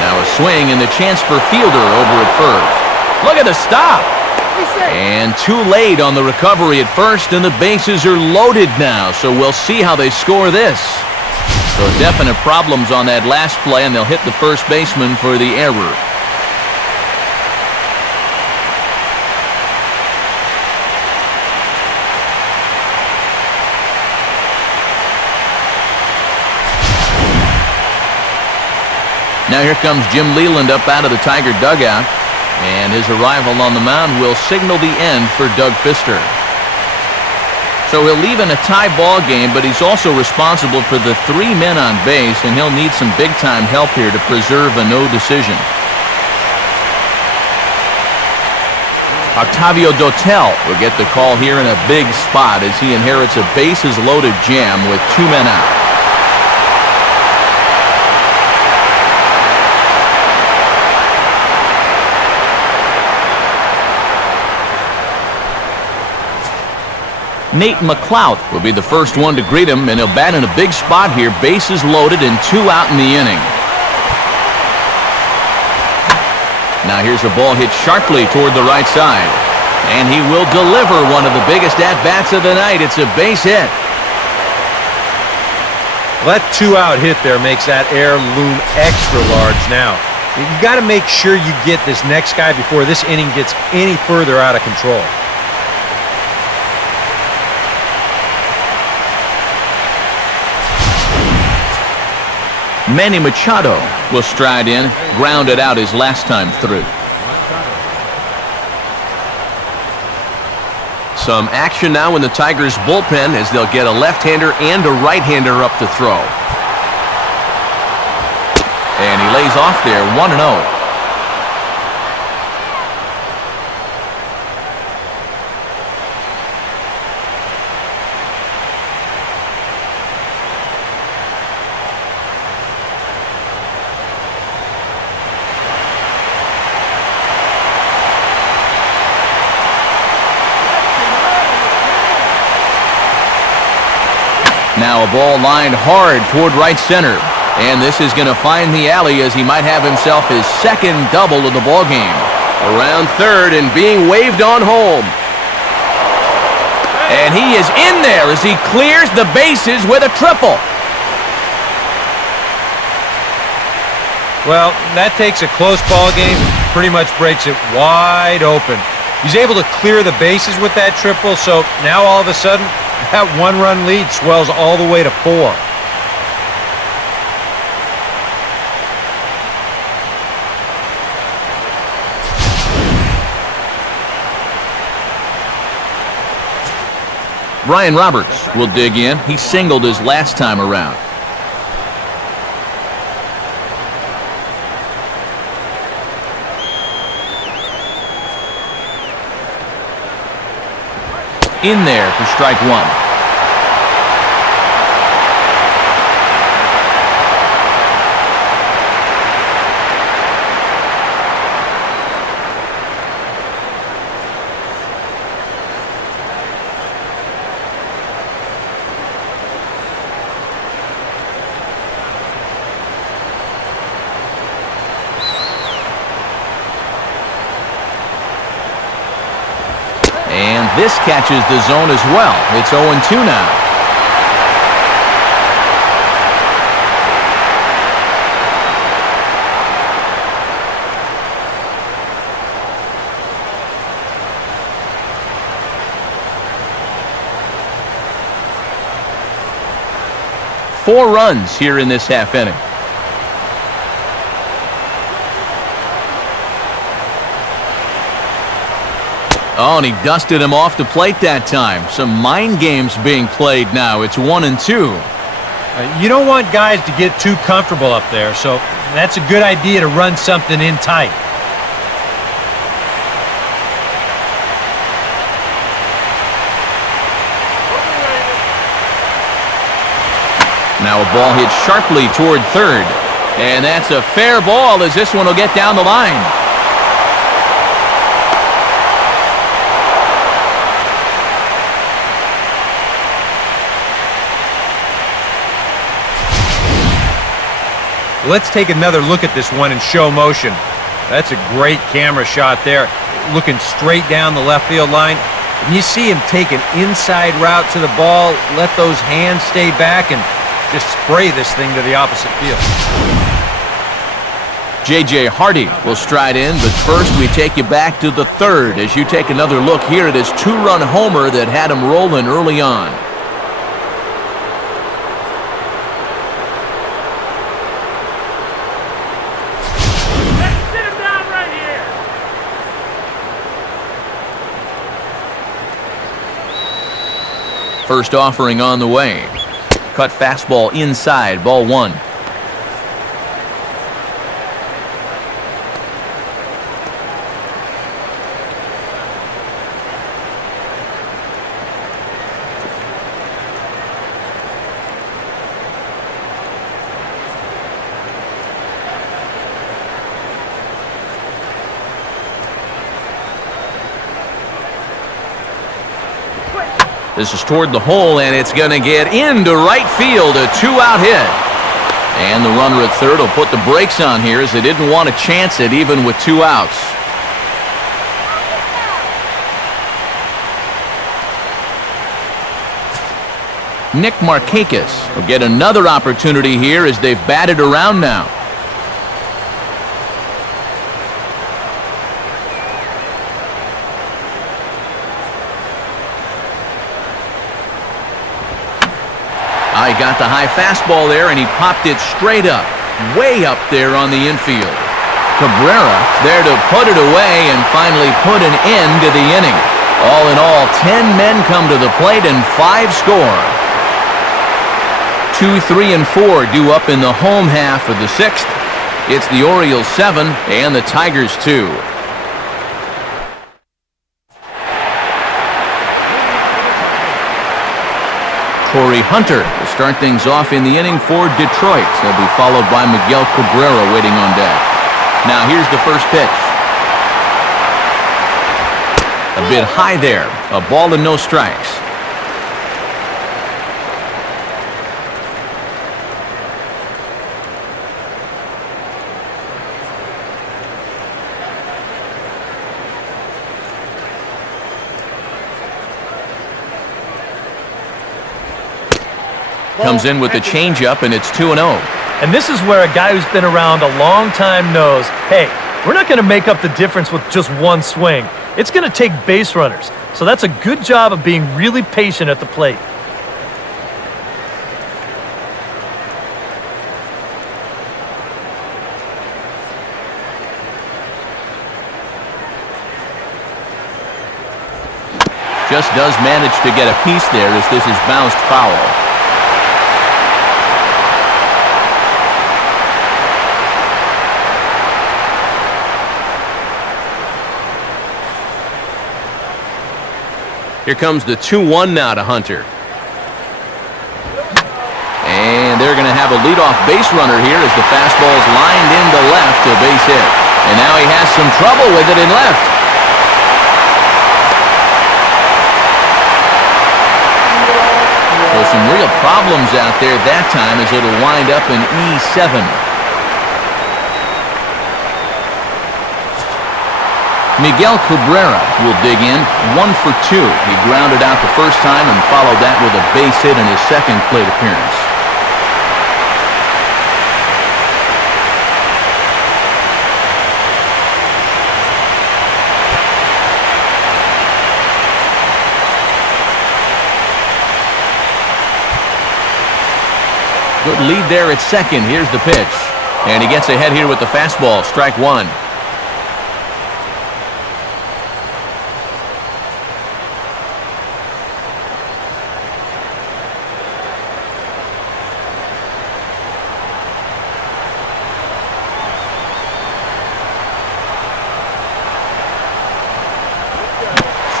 Now a swing and the chance for Fielder over at first. Look at the stop. And too late on the recovery at first, and the bases are loaded now, so we'll see how they score this. So definite problems on that last play, and they'll hit the first baseman for the error. Now here comes Jim Leland up out of the Tiger dugout. And his arrival on the mound will signal the end for Doug Fister. So he'll leave in a tie ball game, but he's also responsible for the 3 men on base, and he'll need some big-time help here to preserve a no decision. Octavio Dotel will get the call here in a big spot as he inherits a bases-loaded jam with 2 men out. Nate McLeod will be the first one to greet him, and he'll bat in a big spot here. Bases loaded and 2 out in the inning. Now here's a ball hit sharply toward the right side. And he will deliver one of the biggest at-bats of the night. It's a base hit. Well, that 2-out hit there makes that air loom extra large now. You got to make sure you get this next guy before this inning gets any further out of control. Manny Machado will stride in, grounded out his last time through. Some action now in the Tigers' bullpen as they'll get a left-hander and a right-hander up to throw. And he lays off there, 1-0. Now a ball lined hard toward right center. And this is going to find the alley as he might have himself his second double of the ballgame. Around third and being waved on home. And he is in there as he clears the bases with a triple. Well, that takes a close ball game, pretty much breaks it wide open. He's able to clear the bases with that triple, so now all of a sudden, that 1-run lead swells all the way to 4. Brian Roberts will dig in. He singled his last time around. In there for strike 1. This catches the zone as well. It's 0-2 now. Four runs here in this half inning. Oh, and he dusted him off the plate that time. Some mind games being played now. It's 1-2. You don't want guys to get too comfortable up there, so that's a good idea to run something in tight. Now a ball hit sharply toward third. And that's a fair ball as this one will get down the line. Let's take another look at this one in show motion. That's a great camera shot there, looking straight down the left field line. And you see him take an inside route to the ball, let those hands stay back, and just spray this thing to the opposite field. J.J. Hardy will stride in, but first we take you back to the third as you take another look here at his two-run homer that had him rolling early on. First offering on the way. Cut fastball inside, ball one. This is toward the hole, and it's going to get into right field, a two-out hit. And the runner at third will put the brakes on here as they didn't want to chance it even with two outs. Nick Markakis will get another opportunity here as they've batted around now. He got the high fastball there, and he popped it straight up, way up there on the infield. Cabrera there to put it away and finally put an end to the inning. All in all, 10 men come to the plate and 5 score. 2, 3, and 4 due up in the home half of the 6th. It's the Orioles 7 and the Tigers 2. Corey Hunter will start things off in the inning for Detroit. He'll be followed by Miguel Cabrera waiting on deck. Now here's the first pitch. A bit high there. A ball and no strikes. Comes in with the changeup, and it's 2-0. And this is where a guy who's been around a long time knows, hey, we're not going to make up the difference with just one swing. It's going to take base runners. So that's a good job of being really patient at the plate. Just does manage to get a piece there as this is bounced foul. Here comes the 2-1 now to Hunter. And they're going to have a leadoff base runner here as the fastball is lined into left, a base hit. And now he has some trouble with it in left. So some real problems out there that time as it'll wind up in E7. Miguel Cabrera will dig in, 1 for 2. He grounded out the first time and followed that with a base hit in his second plate appearance. Good lead there at second. Here's the pitch. And he gets ahead here with the fastball, strike one.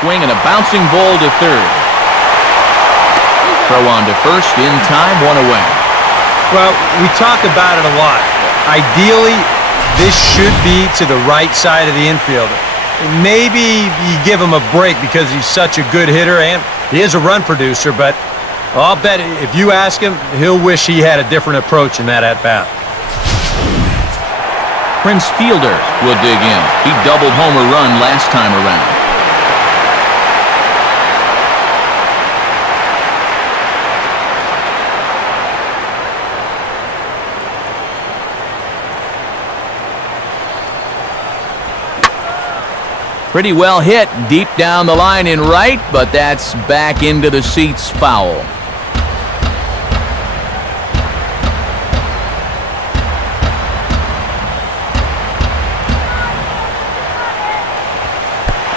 swing and a bouncing ball to third. Throw on to first in time, one away. Well, we talk about it a lot. Ideally, this should be to the right side of the infield. Maybe you give him a break because he's such a good hitter and he is a run producer, but I'll bet if you ask him, he'll wish he had a different approach in that at-bat. Prince Fielder will dig in. He doubled homer run last time around. Pretty well hit deep down the line in right, but that's back into the seats, foul.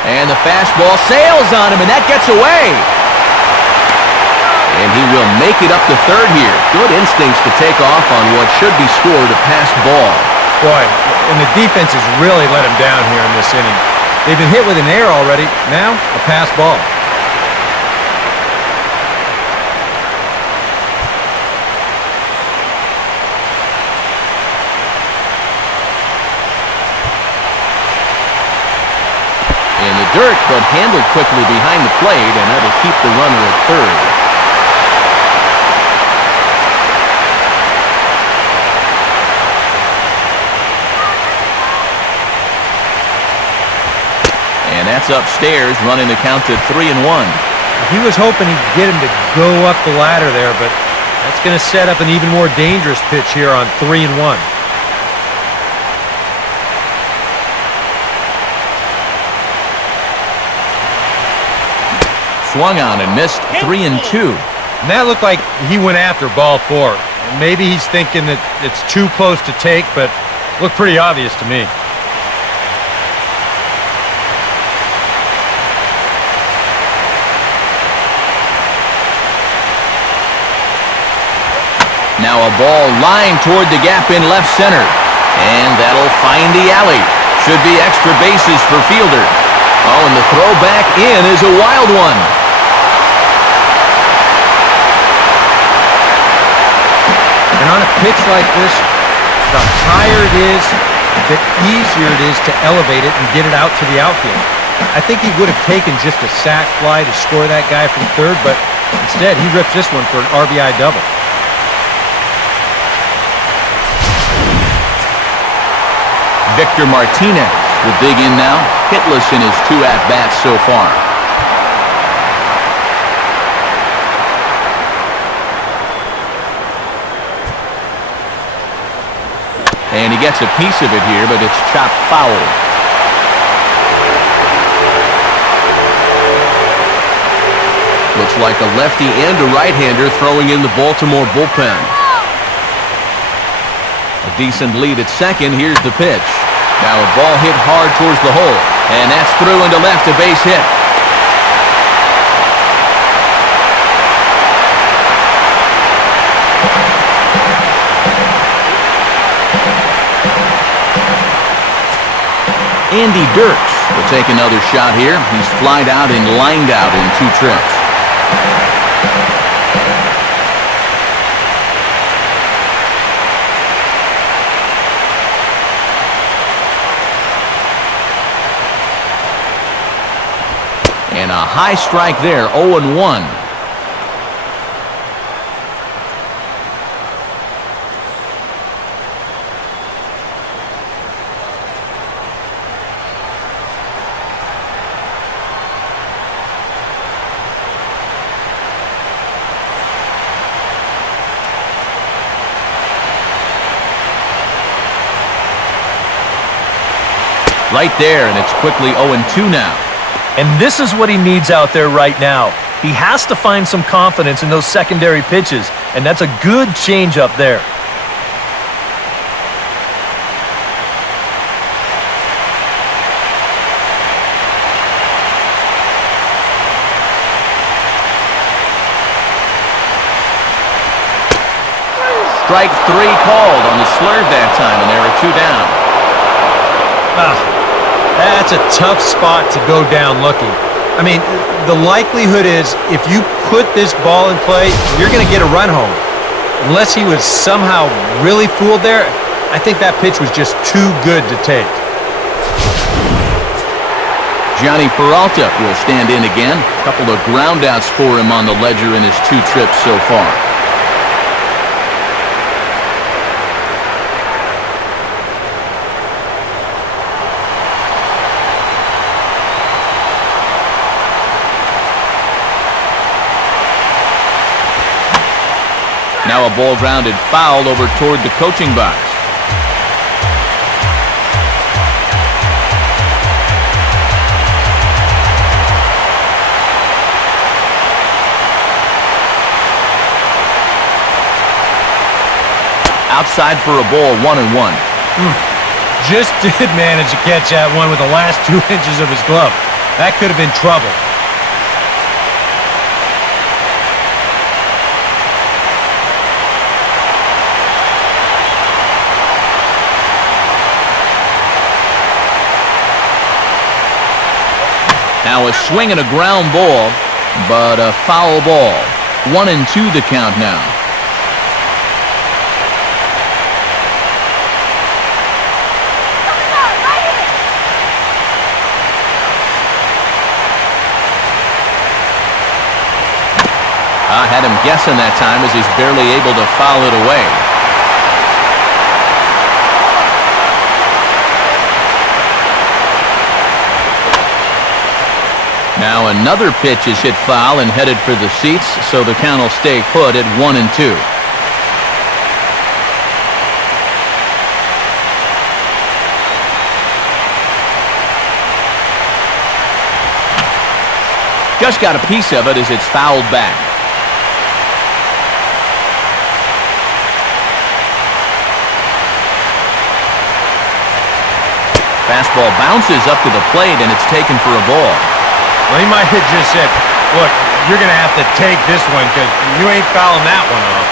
And the fastball sails on him, and that gets away. And he will make it up to third here. Good instincts to take off on what should be scored a passed ball. Boy, and the defense has really let him down here in this inning. They've been hit with an error already. Now, a pass ball. In the dirt, but handled quickly behind the plate, and that'll keep the runner at third. And that's upstairs, running the count to 3-1. He was hoping he'd get him to go up the ladder there, but that's going to set up an even more dangerous pitch here on 3-1. Swung on and missed 3-2. And that looked like he went after ball 4. Maybe he's thinking that it's too close to take, but looked pretty obvious to me. Now a ball lined toward the gap in left center. And that'll find the alley. Should be extra bases for Fielder. Oh, and the throw back in is a wild one. And on a pitch like this, the higher it is, the easier it is to elevate it and get it out to the outfield. I think he would have taken just a sac fly to score that guy from third, but instead he rips this one for an RBI double. Victor Martinez will dig in now, hitless in his 2 at-bats so far. And he gets a piece of it here, but it's chopped foul. Looks like a lefty and a right-hander throwing in the Baltimore bullpen. A decent lead at second. Here's the pitch. Now a ball hit hard towards the hole, and that's through into left, a base hit. Andy Dirks will take another shot here. He's flied out and lined out in 2 trips. And a high strike there, 0-1. Right there, and it's quickly 0-2 now. And this is what he needs out there right now. He has to find some confidence in those secondary pitches, and that's a good change-up there. Strike 3 called on the slurve that time, and there are 2 down. That's a tough spot to go down looking. I mean, the likelihood is if you put this ball in play, you're going to get a run home. Unless he was somehow really fooled there, I think that pitch was just too good to take. Johnny Peralta will stand in again. A couple of groundouts for him on the ledger in his 2 trips so far. Now a ball grounded foul over toward the coaching box. Outside for a ball, 1-1. Just did manage to catch that one with the last 2 inches of his glove. That could have been trouble. Now a swing and a ground ball, but a foul ball. 1-2 the count now. I had him guessing that time as he's barely able to foul it away. Now another pitch is hit foul and headed for the seats, so the count will stay put at 1-2. Just got a piece of it as it's fouled back. Fastball bounces up to the plate and it's taken for a ball. Well, he might have just said, look, you're going to have to take this one because you ain't fouling that one off.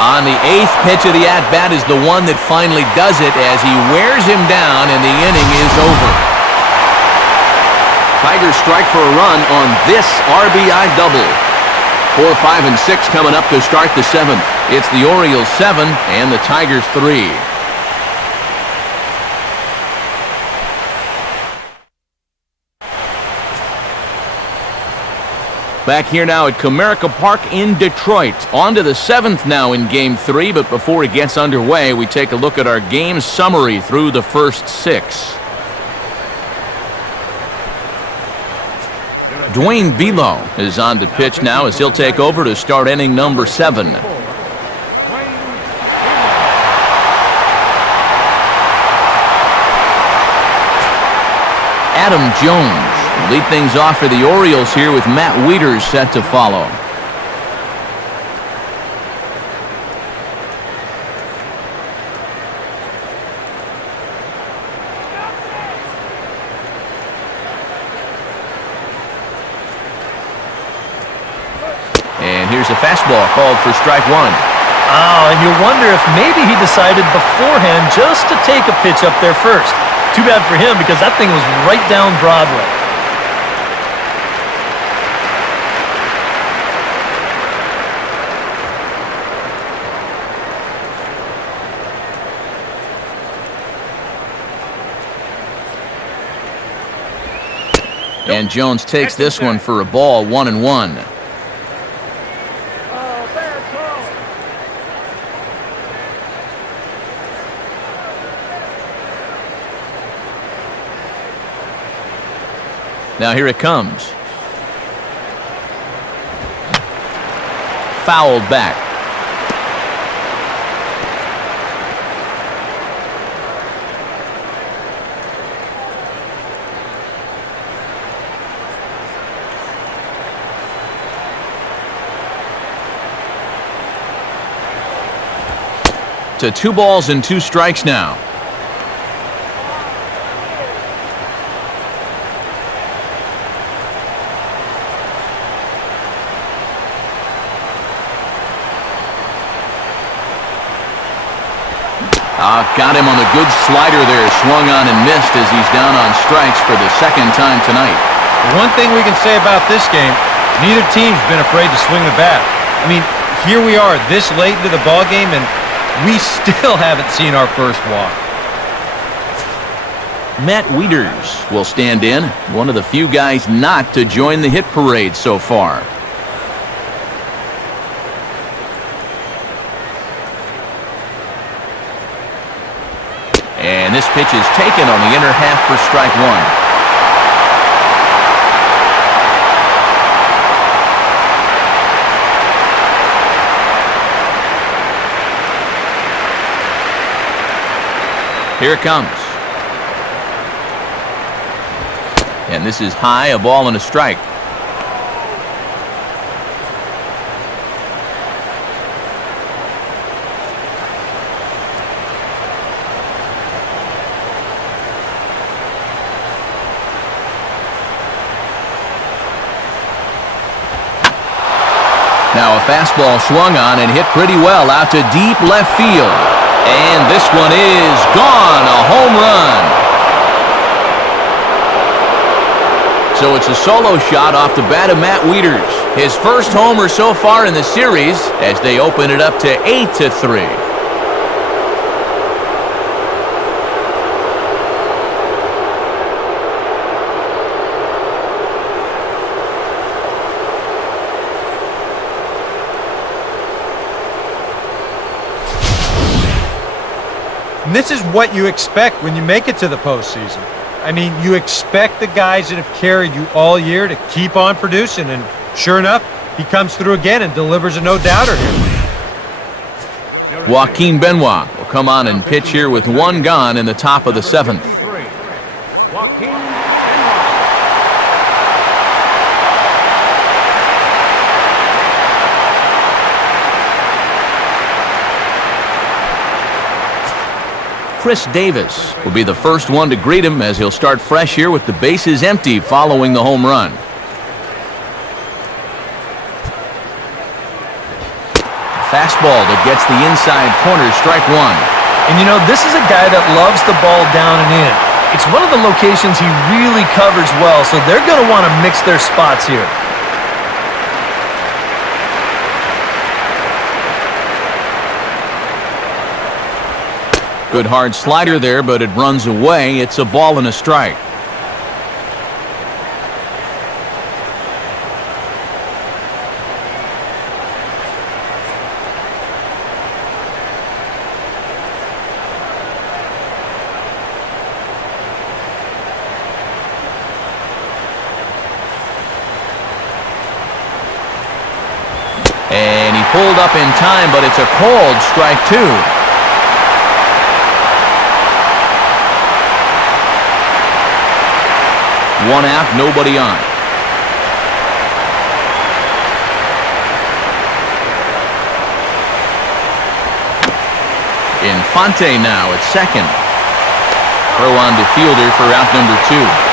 On the 8th pitch of the at-bat is the one that finally does it as he wears him down and the inning is over. Tigers strike for a run on this RBI double. 4, 5, and 6 coming up to start the 7th. It's the Orioles 7 and the Tigers 3. Back here now at Comerica Park in Detroit. On to the 7th now in Game 3, but before it gets underway, we take a look at our game summary through the first 6. Dwayne Belo is on to pitch now as he'll take over to start inning number 7. Adam Jones will lead things off for the Orioles here with Matt Wieters set to follow. And here's a fastball called for strike 1. Oh, and you wonder if maybe he decided beforehand just to take a pitch up there first. Too bad for him because that thing was right down Broadway. And Jones takes this one for a ball, 1-1. Now here it comes. Fouled back. To 2 balls and 2 strikes now. Got him on the good slider there. Swung on and missed as he's down on strikes for the second time tonight. One thing we can say about this game, neither team's been afraid to swing the bat. I mean, here we are this late into the ball game, and we still haven't seen our first walk. Matt Wieters will stand in, one of the few guys not to join the hit parade so far. And this pitch is taken on the inner half for strike one. Here it comes. And this is high, a ball and a strike. Now a fastball swung on and hit pretty well out to deep left field. And this one is gone, a home run. So it's a solo shot off the bat of Matt Wieters. His first homer so far in the series as they open it up to 8-3. And this is what you expect when you make it to the postseason. I mean, you expect the guys that have carried you all year to keep on producing, and sure enough, he comes through again and delivers a no-doubter here. Joaquin Benoit will come on and pitch here with one gone in the top of the seventh. Joaquin Chris Davis will be the first one to greet him as he'll start fresh here with the bases empty following the home run. Fastball that gets the inside corner, strike one. And you know, this is a guy that loves the ball down and in. It's one of the locations he really covers well, so they're going to want to mix their spots here. Good hard slider there, but it runs away. It's a ball and a strike. And he pulled up in time, but it's a called strike two. One out, nobody on. Infante now at second. Throw on to fielder for out number two.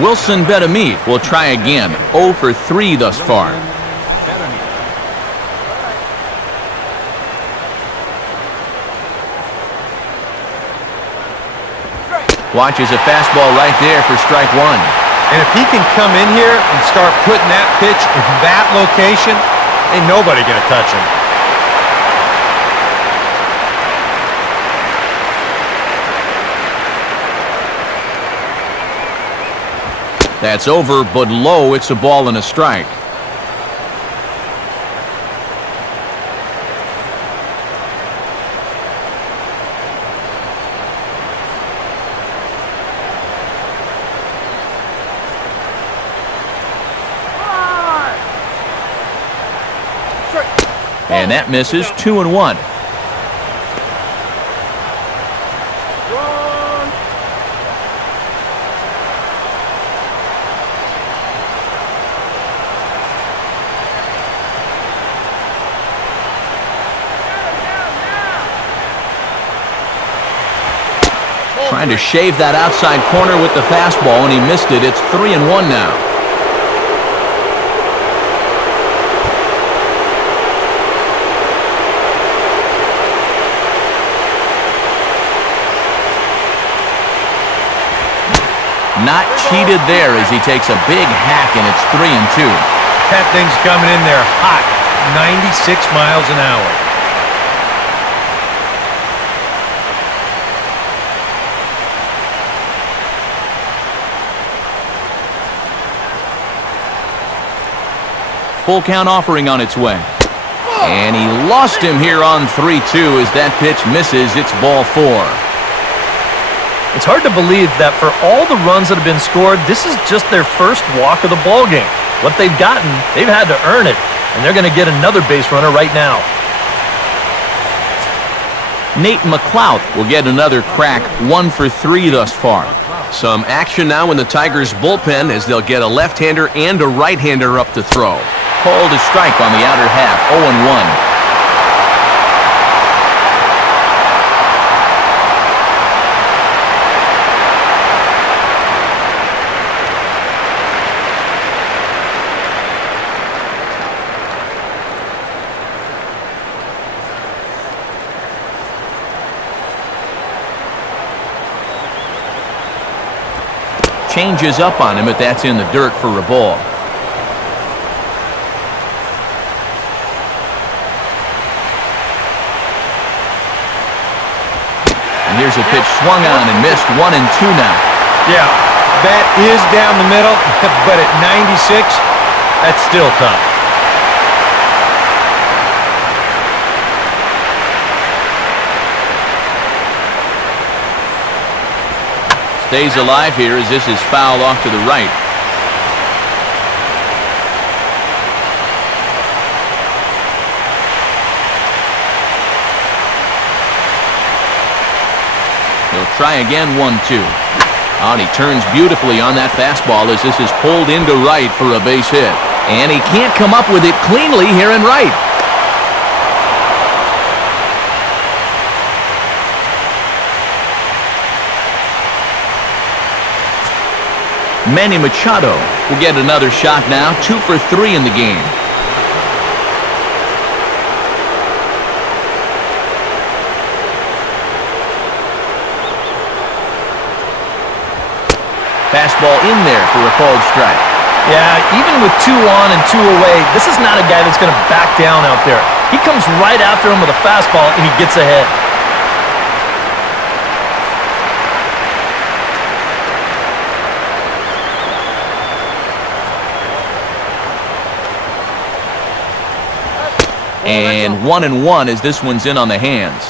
Wilson Betemit will try again. 0 for 3 thus far. Watches a fastball right there for strike one. And if he can come in here and start putting that pitch in that location, ain't nobody going to touch him. That's over, but low. It's a ball and a strike. And that misses. 2-1. Trying to shave that outside corner with the fastball, and he missed it. It's 3-1 now. Not cheated there as he takes a big hack, and it's 3-2. That thing's coming in there hot, 96 miles an hour. Full count offering on its way. And he lost him here on 3-2 as that pitch misses. It's ball 4. It's hard to believe that for all the runs that have been scored, this is just their first walk of the ballgame. What they've gotten, they've had to earn it, and they're going to get another base runner right now. Nate McLeod will get another crack, 1 for 3 thus far. Some action now in the Tigers' bullpen as they'll get a left-hander and a right-hander up to throw. Called a strike on the outer half, 0-1. Changes up on him, but that's in the dirt for a ball. And here's a pitch swung on and missed, 1-2 now. Yeah, that is down the middle, but at 96, that's still tough. Stays alive here as this is fouled off to the right. He'll try again, 1-2. Oh, and he turns beautifully on that fastball as this is pulled into right for a base hit. And he can't come up with it cleanly here in right. Manny Machado will get another shot now, 2 for 3 in the game. Fastball in there for a called strike. Yeah, even with 2 on and 2 away, this is not a guy that's going to back down out there. He comes right after him with a fastball, and he gets ahead. And 1-1 as this one's in on the hands.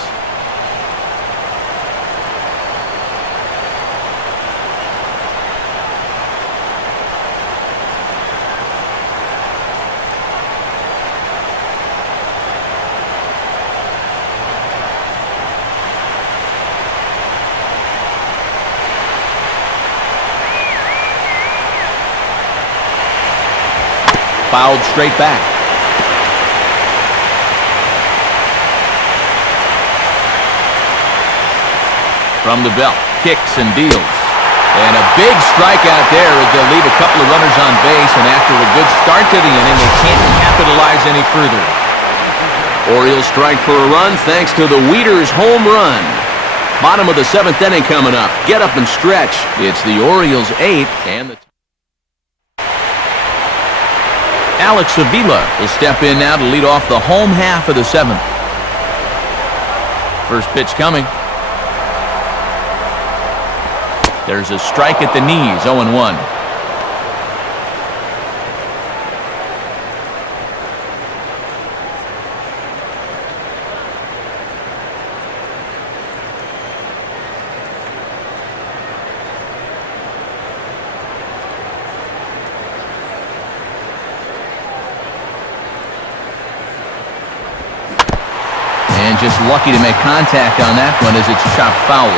Fouled straight back. From the belt, kicks and deals. And a big strikeout there as they'll leave a couple of runners on base, and after a good start to the inning, they can't capitalize any further. Orioles strike for a run thanks to the Wieters home run. Bottom of the 7th inning coming up. Get up and stretch. It's the Orioles 8 and the Alex Avila will step in now to lead off the home half of the 7th. First pitch coming. There's a strike at the knees, 0-1. And just lucky to make contact on that one as it's chopped foul.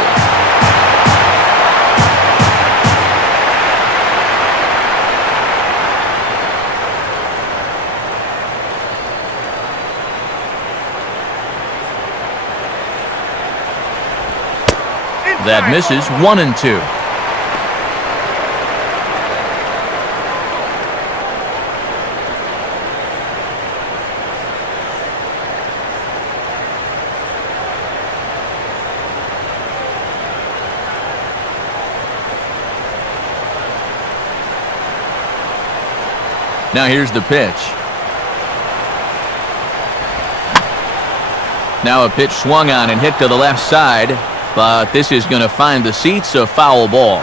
That misses 1-2. Now here's the pitch. Now a pitch swung on and hit to the left side, but this is going to find the seats, a foul ball.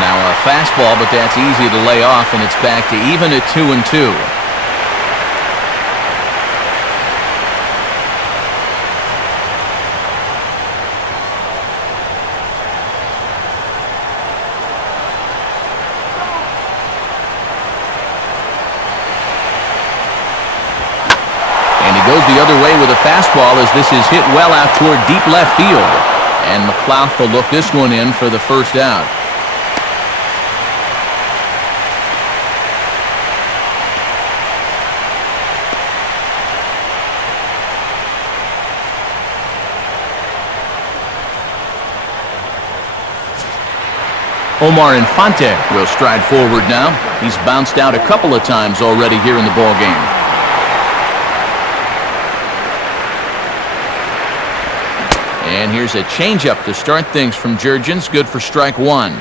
Now a fastball, but that's easy to lay off, and it's back to even at 2-2. Goes the other way with a fastball as this is hit well out toward deep left field. And McLeod will look this one in for the first out. Omar Infante will stride forward now. He's bounced out a couple of times already here in the ballgame. And here's a changeup to start things from Jurgens, good for strike one.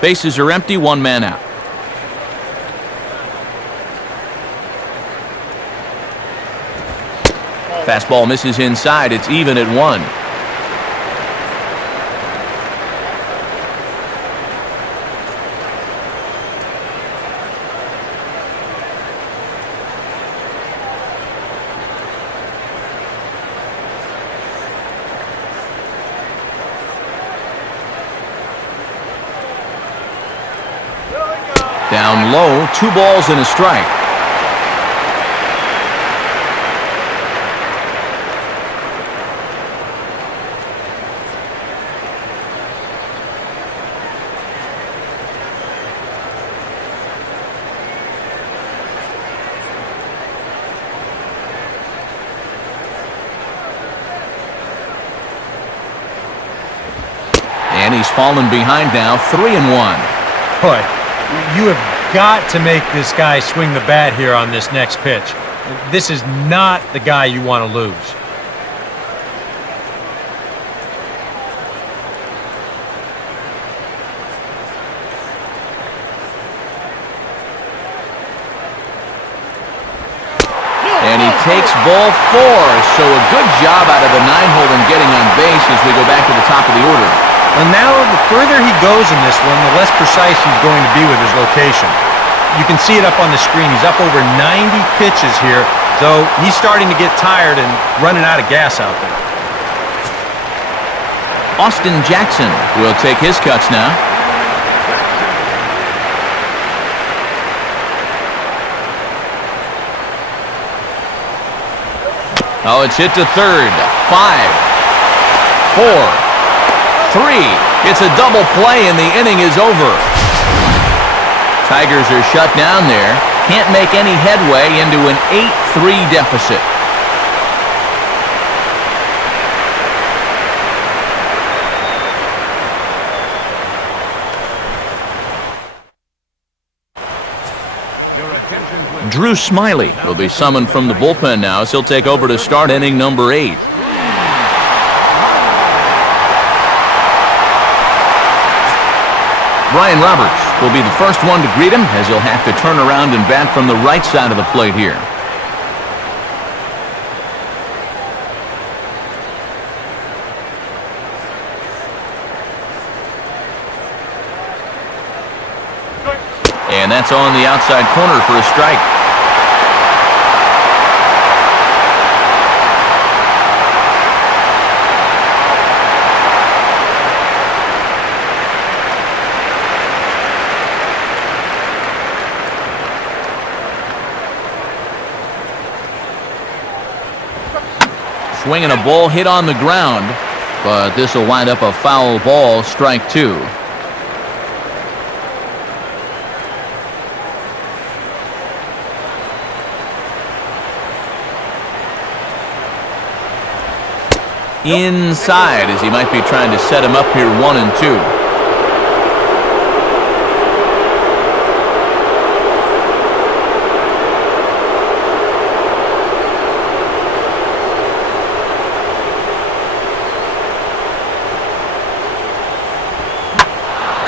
Bases are empty, one man out. Fastball misses inside, it's even at 1. Down low, 2 balls and a strike. And he's fallen behind now, 3-1. Boy, you have got to make this guy swing the bat here on this next pitch. This is not the guy you want to lose. And he takes ball 4, so a good job out of the 9-hole in getting on base as we go back to the top of the order. And now, the further he goes in this one, the less precise he's going to be with his location. You can see it up on the screen. He's up over 90 pitches here, so he's starting to get tired and running out of gas out there. Austin Jackson will take his cuts now. Oh, it's hit to third. 5, 4, 3. It's a double play and the inning is over. Tigers are shut down there. Can't make any headway into an 8-3 deficit. Drew Smiley will be summoned from the bullpen now as he'll take over to start inning number 8. Brian Roberts will be the first one to greet him as he'll have to turn around and bat from the right side of the plate here. And that's on the outside corner for a strike. swinging a ball hit on the ground, but this will wind up a foul ball, strike two. Inside, as he might be trying to set him up here, 1-2.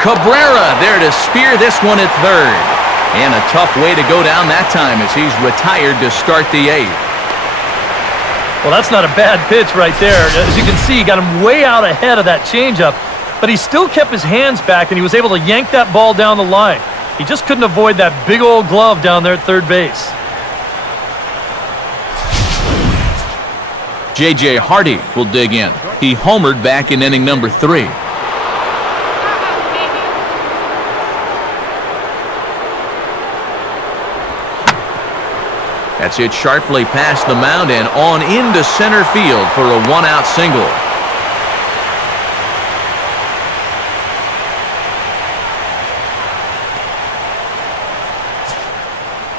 Cabrera there to spear this one at third. And a tough way to go down that time as he's retired to start the eighth. Well, that's not a bad pitch right there. As you can see, he got him way out ahead of that changeup, but he still kept his hands back, and he was able to yank that ball down the line. He just couldn't avoid that big old glove down there at third base. J.J. Hardy will dig in. He homered back in inning number 3. That's hit sharply past the mound and on into center field for a one-out single.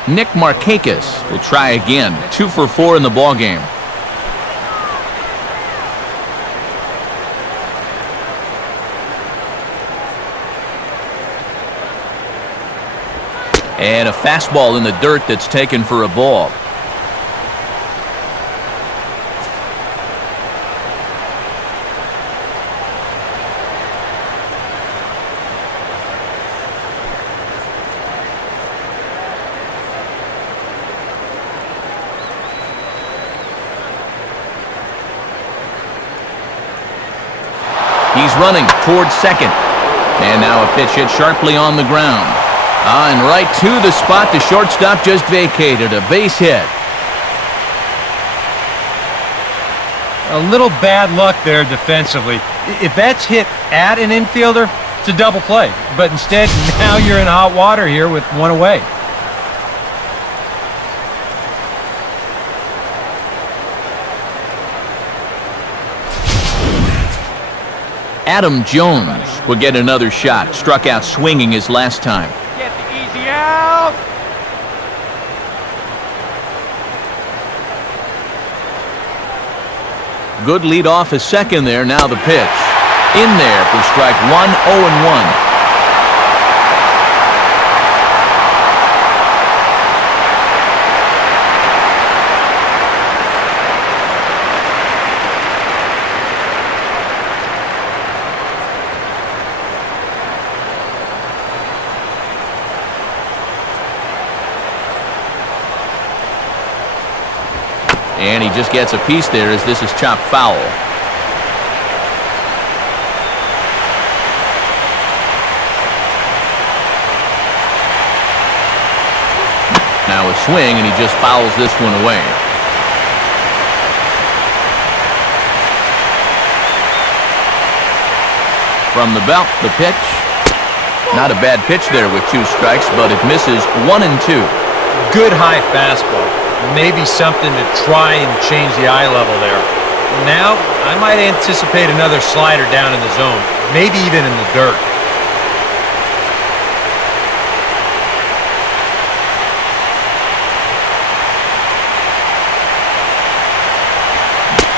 Nick Markakis will try again. 2 for 4 in the ballgame. And a fastball in the dirt that's taken for a ball. He's running towards second. And now a pitch hit sharply on the ground. And right to the spot the shortstop just vacated. A base hit. A little bad luck there defensively. If that's hit at an infielder, it's a double play. But instead, now you're in hot water here with one away. Adam Jones will get another shot. Struck out swinging his last time. Get the easy out. Good lead off his second there. Now the pitch. In there for strike 1, 0-1. And he just gets a piece there as this is chopped foul. Now a swing, and he just fouls this one away. From the belt, the pitch. Not a bad pitch there with 2 strikes, but it misses 1-2. Good high fastball. Maybe something to try and change the eye level there. Now, I might anticipate another slider down in the zone, maybe even in the dirt.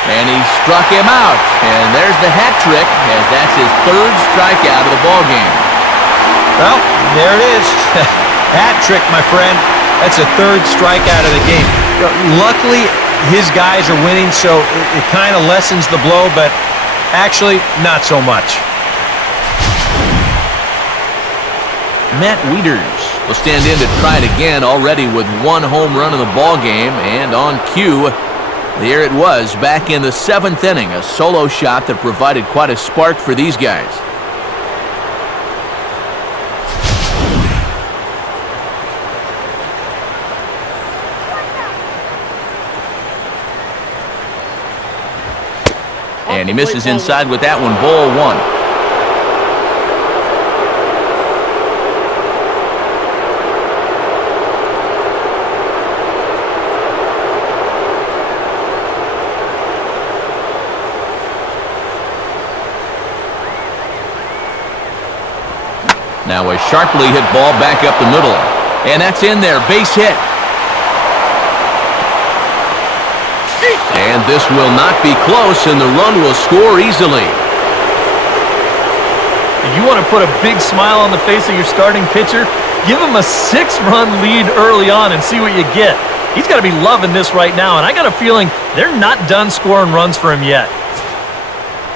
And he struck him out. And there's the hat trick, as that's his 3rd strikeout of the ballgame. Well, there it is. Hat trick, my friend. That's a 3rd strikeout of the game. Luckily, his guys are winning, so it kind of lessens the blow, but actually, not so much. Matt Wieters will stand in to try it again, already with 1 home run in the ballgame, and on cue, there it was, back in the 7th inning, a solo shot that provided quite a spark for these guys. And he misses inside with that one, ball 1. Now a sharply hit ball back up the middle. And that's in there. Base hit. And this will not be close, and the run will score easily. You want to put a big smile on the face of your starting pitcher? Give him a 6-run lead early on and see what you get. He's got to be loving this right now, and I got a feeling they're not done scoring runs for him yet.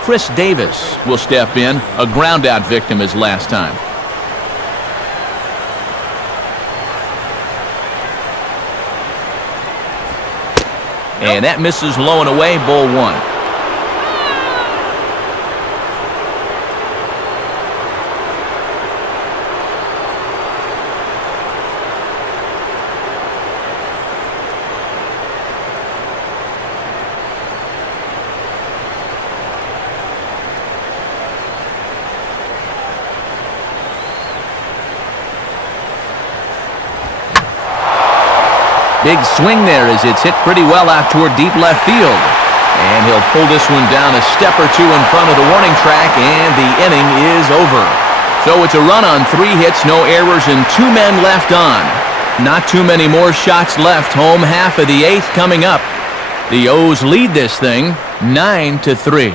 Chris Davis will step in, a ground-out victim his last time. And that misses low and away, ball 1. Big swing there as it's hit pretty well out toward deep left field. And he'll pull this one down a step or two in front of the warning track, and the inning is over. So it's a run on 3 hits, no errors, and 2 men left on. Not too many more shots left. Home half of the 8th coming up. The O's lead this thing 9-3.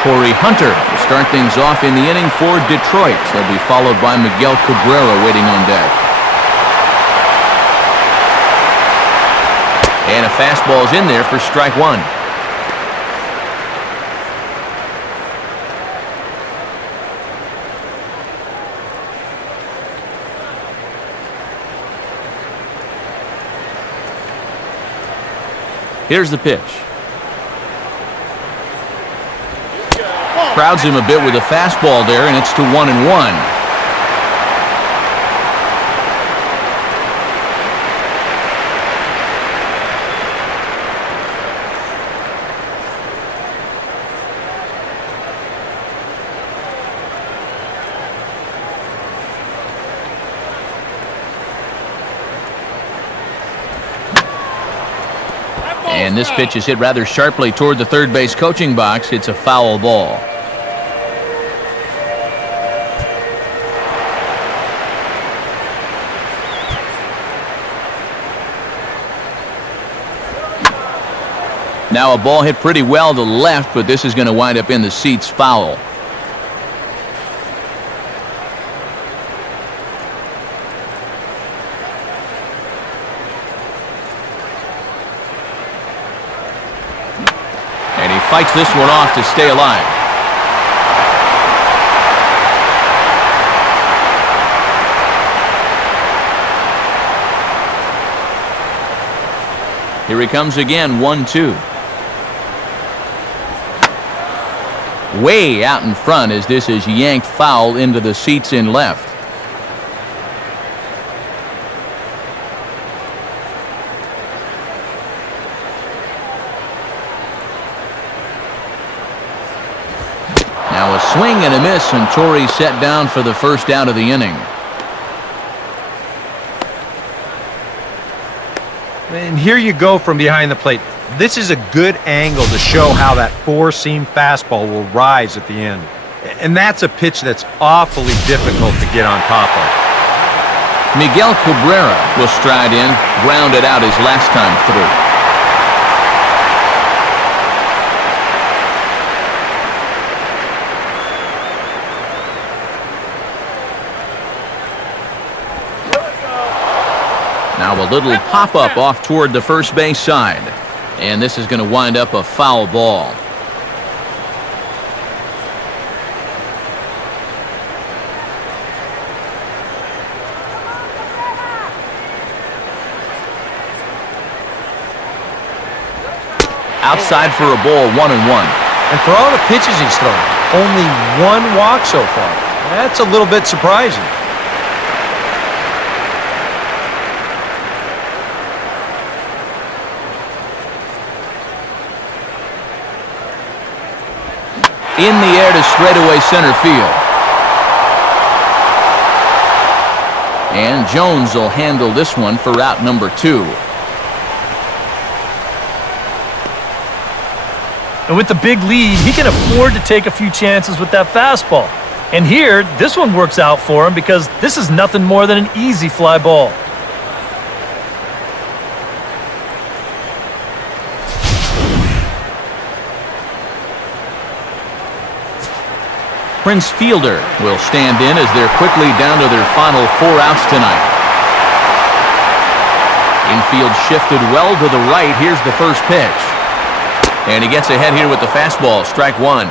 Torrey Hunter will start things off in the inning for Detroit. They'll be followed by Miguel Cabrera waiting on deck. And a fastball is in there for strike 1. Here's the pitch. Crowds him a bit with a fastball there, and it's to 1-1. And this pitch is hit rather sharply toward the third base coaching box. It's a foul ball. Now a ball hit pretty well to the left, but this is going to wind up in the seats, foul. And he fights this one off to stay alive. Here he comes again, 1-2. Way out in front as this is yanked foul into the seats in left. Now a swing and a miss, and Torrey set down for the first out of the inning. And here you go from behind the plate. This is a good angle to show how that 4-seam fastball will rise at the end. And that's a pitch that's awfully difficult to get on top of. Miguel Cabrera will stride in, grounded out his last time through. Now a little pop-up off toward the first base side. And this is going to wind up a foul ball. Outside for a ball, 1-1. And for all the pitches he's thrown, only 1 walk so far. That's a little bit surprising. In the air to straightaway center field. And Jones will handle this one for out number 2. And with the big lead, he can afford to take a few chances with that fastball. And here, this one works out for him because this is nothing more than an easy fly ball. Prince Fielder will stand in as they're quickly down to their final 4 outs tonight. Infield shifted well to the right. Here's the first pitch. And he gets ahead here with the fastball. Strike one.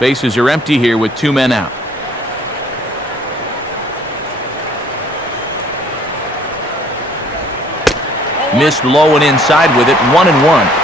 Bases are empty here with 2 men out. Missed low and inside with it. 1-1.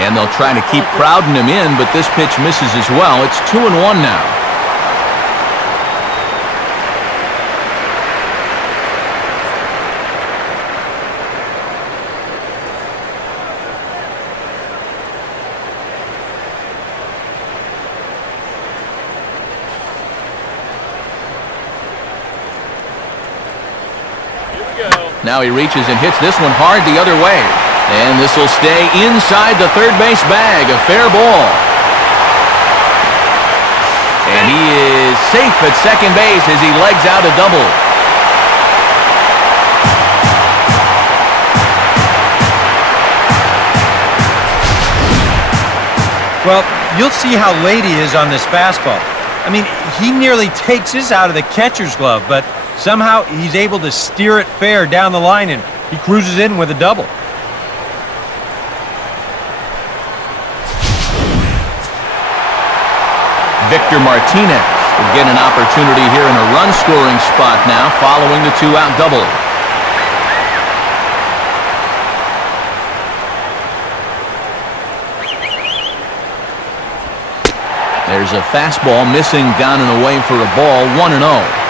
And they'll try to keep crowding him in, but this pitch misses as well. It's 2-1 now. Now he reaches and hits this one hard the other way. And this will stay inside the third base bag. A fair ball. And he is safe at second base as he legs out a double. Well, you'll see how late he is on this fastball. I mean, he nearly takes this out of the catcher's glove, but somehow he's able to steer it fair down the line, and he cruises in with a double. Victor Martinez will get an opportunity here in a run-scoring spot now following the 2-out double. There's a fastball missing down and away for a ball. 1-0.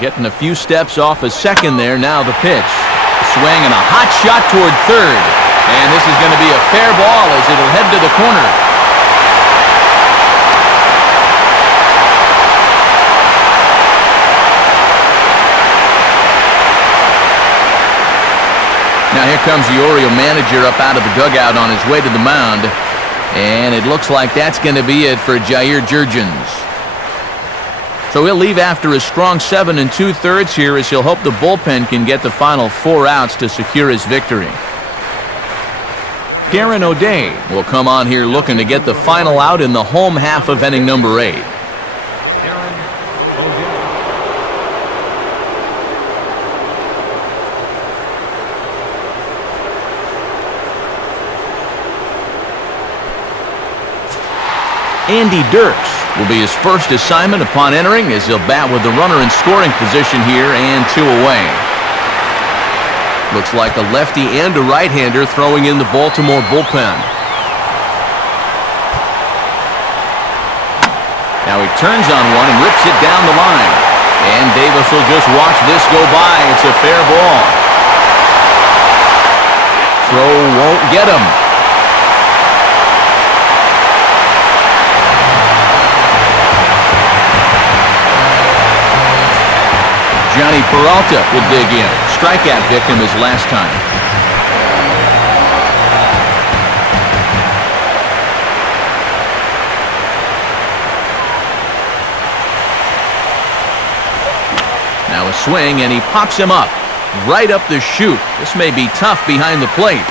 Getting a few steps off a second there. Now the pitch. A swing and a hot shot toward third. And this is going to be a fair ball as it'll head to the corner. Now here comes the Oriole manager up out of the dugout on his way to the mound. And it looks like that's going to be it for Jair Jurgens. So he'll leave after a strong 7 2/3 here as he'll hope the bullpen can get the final 4 outs to secure his victory. Darren O'Day will come on here looking to get the final out in the home half of inning number 8. Andy Dirks will be his first assignment upon entering as he'll bat with the runner in scoring position here and 2 away. Looks like a lefty and a right-hander throwing in the Baltimore bullpen. Now he turns on one and rips it down the line. And Davis will just watch this go by. It's a fair ball. Throw won't get him. Johnny Peralta will dig in. Strikeout victim his last time. Now a swing, and he pops him up. Right up the chute. This may be tough behind the plate.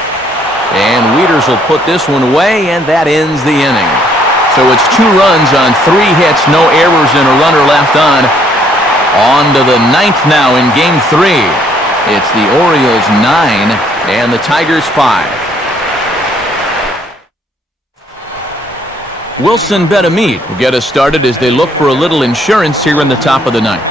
And Wieters will put this one away, and that ends the inning. So it's 2 runs on 3 hits, no errors, and a runner left on. On to the 9th now in Game 3. It's the Orioles 9 and the Tigers 5. Wilson Betemit will get us started as they look for a little insurance here in the top of the 9th.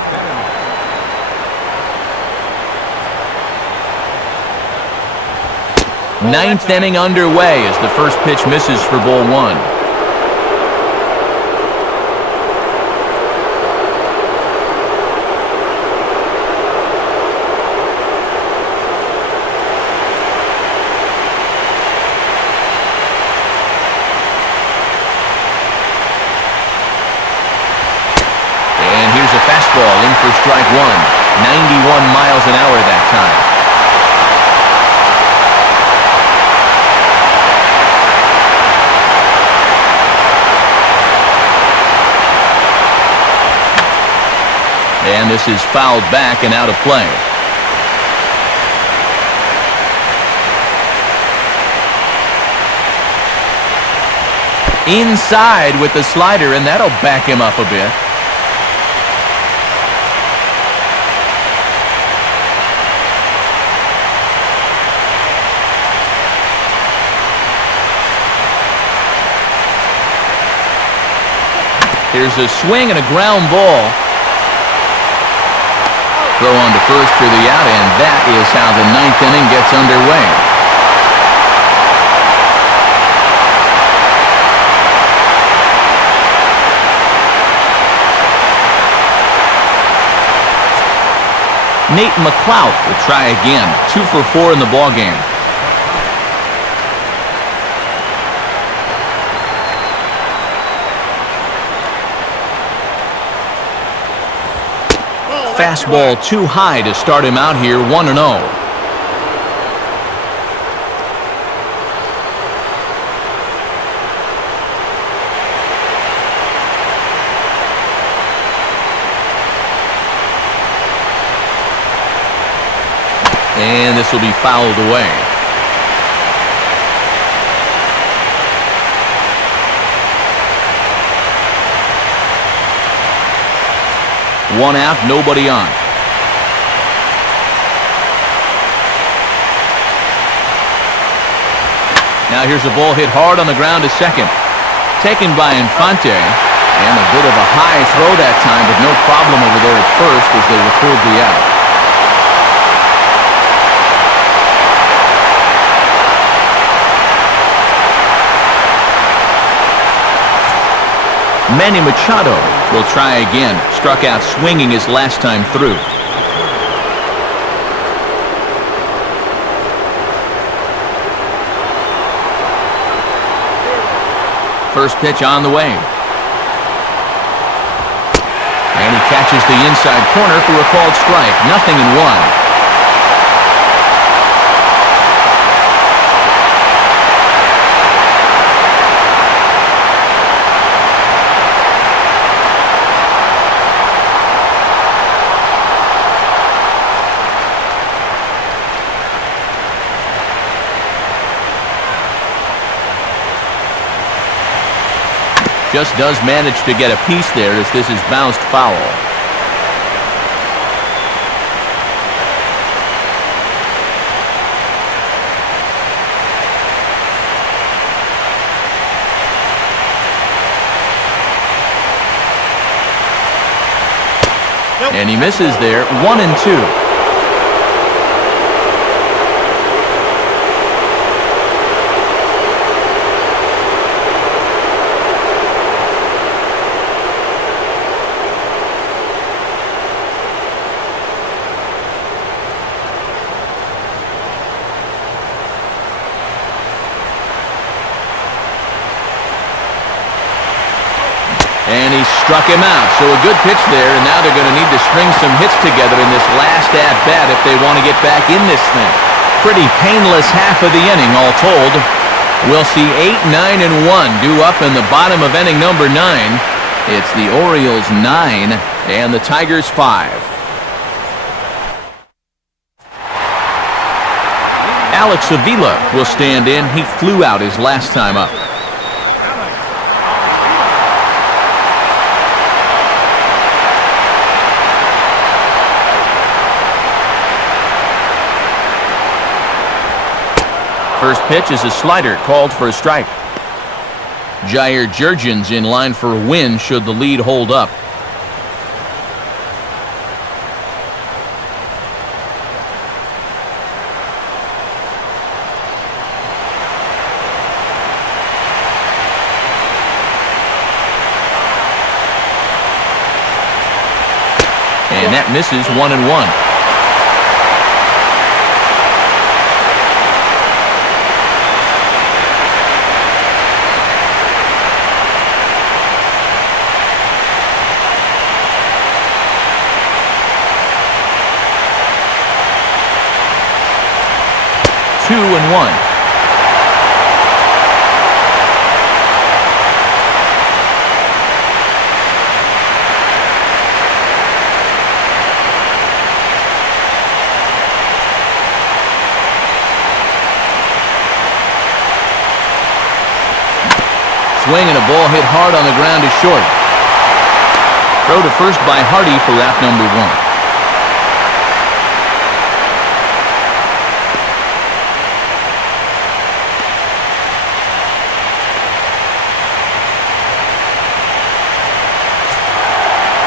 Ninth inning underway as the first pitch misses for ball one. And here's a fastball in for strike one. 91 miles an hour that time. And this is fouled back and out of play. Inside with the slider, and that'll back him up a bit. Here's a swing and a ground ball. Throw on to first for the out, and that is how the ninth inning gets underway. Nate McLeod will try again. 2 for 4 in the ballgame. Fastball too high to start him out here, 1-0. And this will be fouled away. One out, nobody on. Now here's a ball hit hard on the ground to second. Taken by Infante. And a bit of a high throw that time, but no problem over there at first as they record the out. Manny Machado will try again. Struck out swinging his last time through. First pitch on the way. And he catches the inside corner for a called strike. 0-1. Just does manage to get a piece there as this is bounced foul. And he misses there, 1-2. And he struck him out. So a good pitch there, and now they're going to need to string some hits together in this last at-bat if they want to get back in this thing. Pretty painless half of the inning, all told. We'll see 8, 9, and 1 due up in the bottom of inning number 9. It's the Orioles 9 and the Tigers 5. Alex Avila will stand in. He flew out his last time up. First pitch is a slider called for a strike. Jair Jurgens in line for a win should the lead hold up. And that misses 1-1. Two and one. Swing and a ball hit hard on the ground is short. Throw to first by Hardy for wrap number one.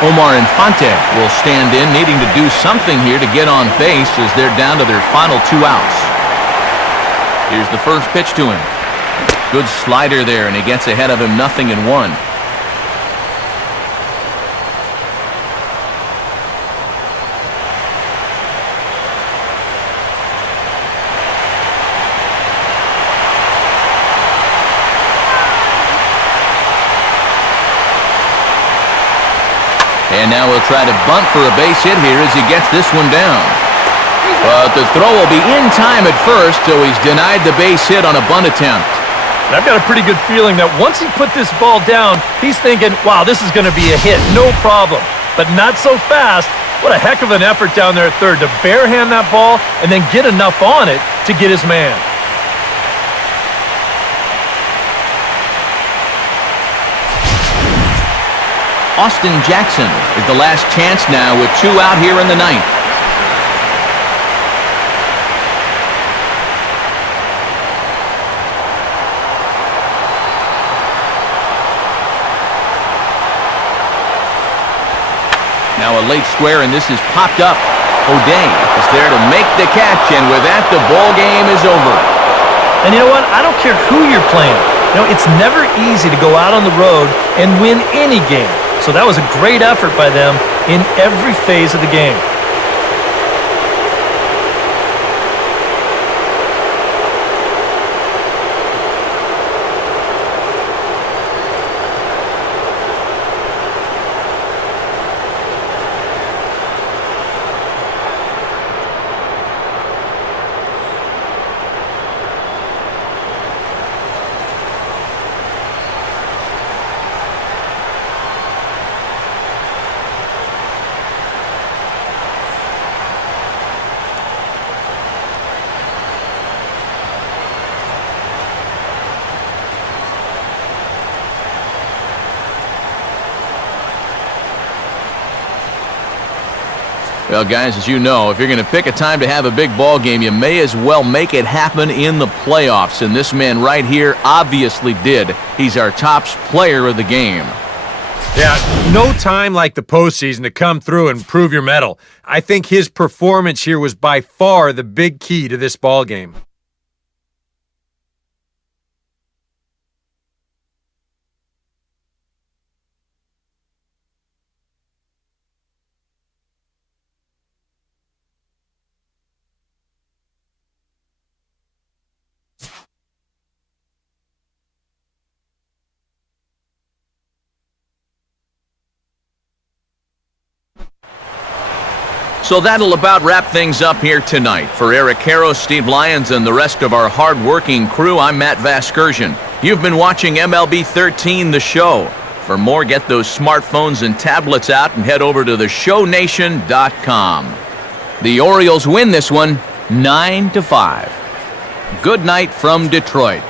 Omar Infante will stand in, needing to do something here to get on base as they're down to their final 2 outs. Here's the first pitch to him. Good slider there, and he gets ahead of him 0-1. And now he'll try to bunt for a base hit here as he gets this one down. But the throw will be in time at first, so he's denied the base hit on a bunt attempt. I've got a pretty good feeling that once he put this ball down, he's thinking, wow, this is going to be a hit, no problem. But not so fast. What a heck of an effort down there at third to barehand that ball and then get enough on it to get his man. Austin Jackson is the last chance now with 2 out here in the 9th. Now a late square, and this is popped up. O'Day is there to make the catch, and with that, the ball game is over. And you know what? I don't care who you're playing. You know, it's never easy to go out on the road and win any game. So that was a great effort by them in every phase of the game. Well, guys, as you know, if you're going to pick a time to have a big ball game, you may as well make it happen in the playoffs. And this man right here obviously did. He's our top player of the game. Yeah, no time like the postseason to come through and prove your mettle. I think his performance here was by far the big key to this ball game. So that'll about wrap things up here tonight. For Eric Karros, Steve Lyons, and the rest of our hard-working crew, I'm Matt Vasgersian. You've been watching MLB 13, The Show. For more, get those smartphones and tablets out and head over to theshownation.com. The Orioles win this one 9-5. Good night from Detroit.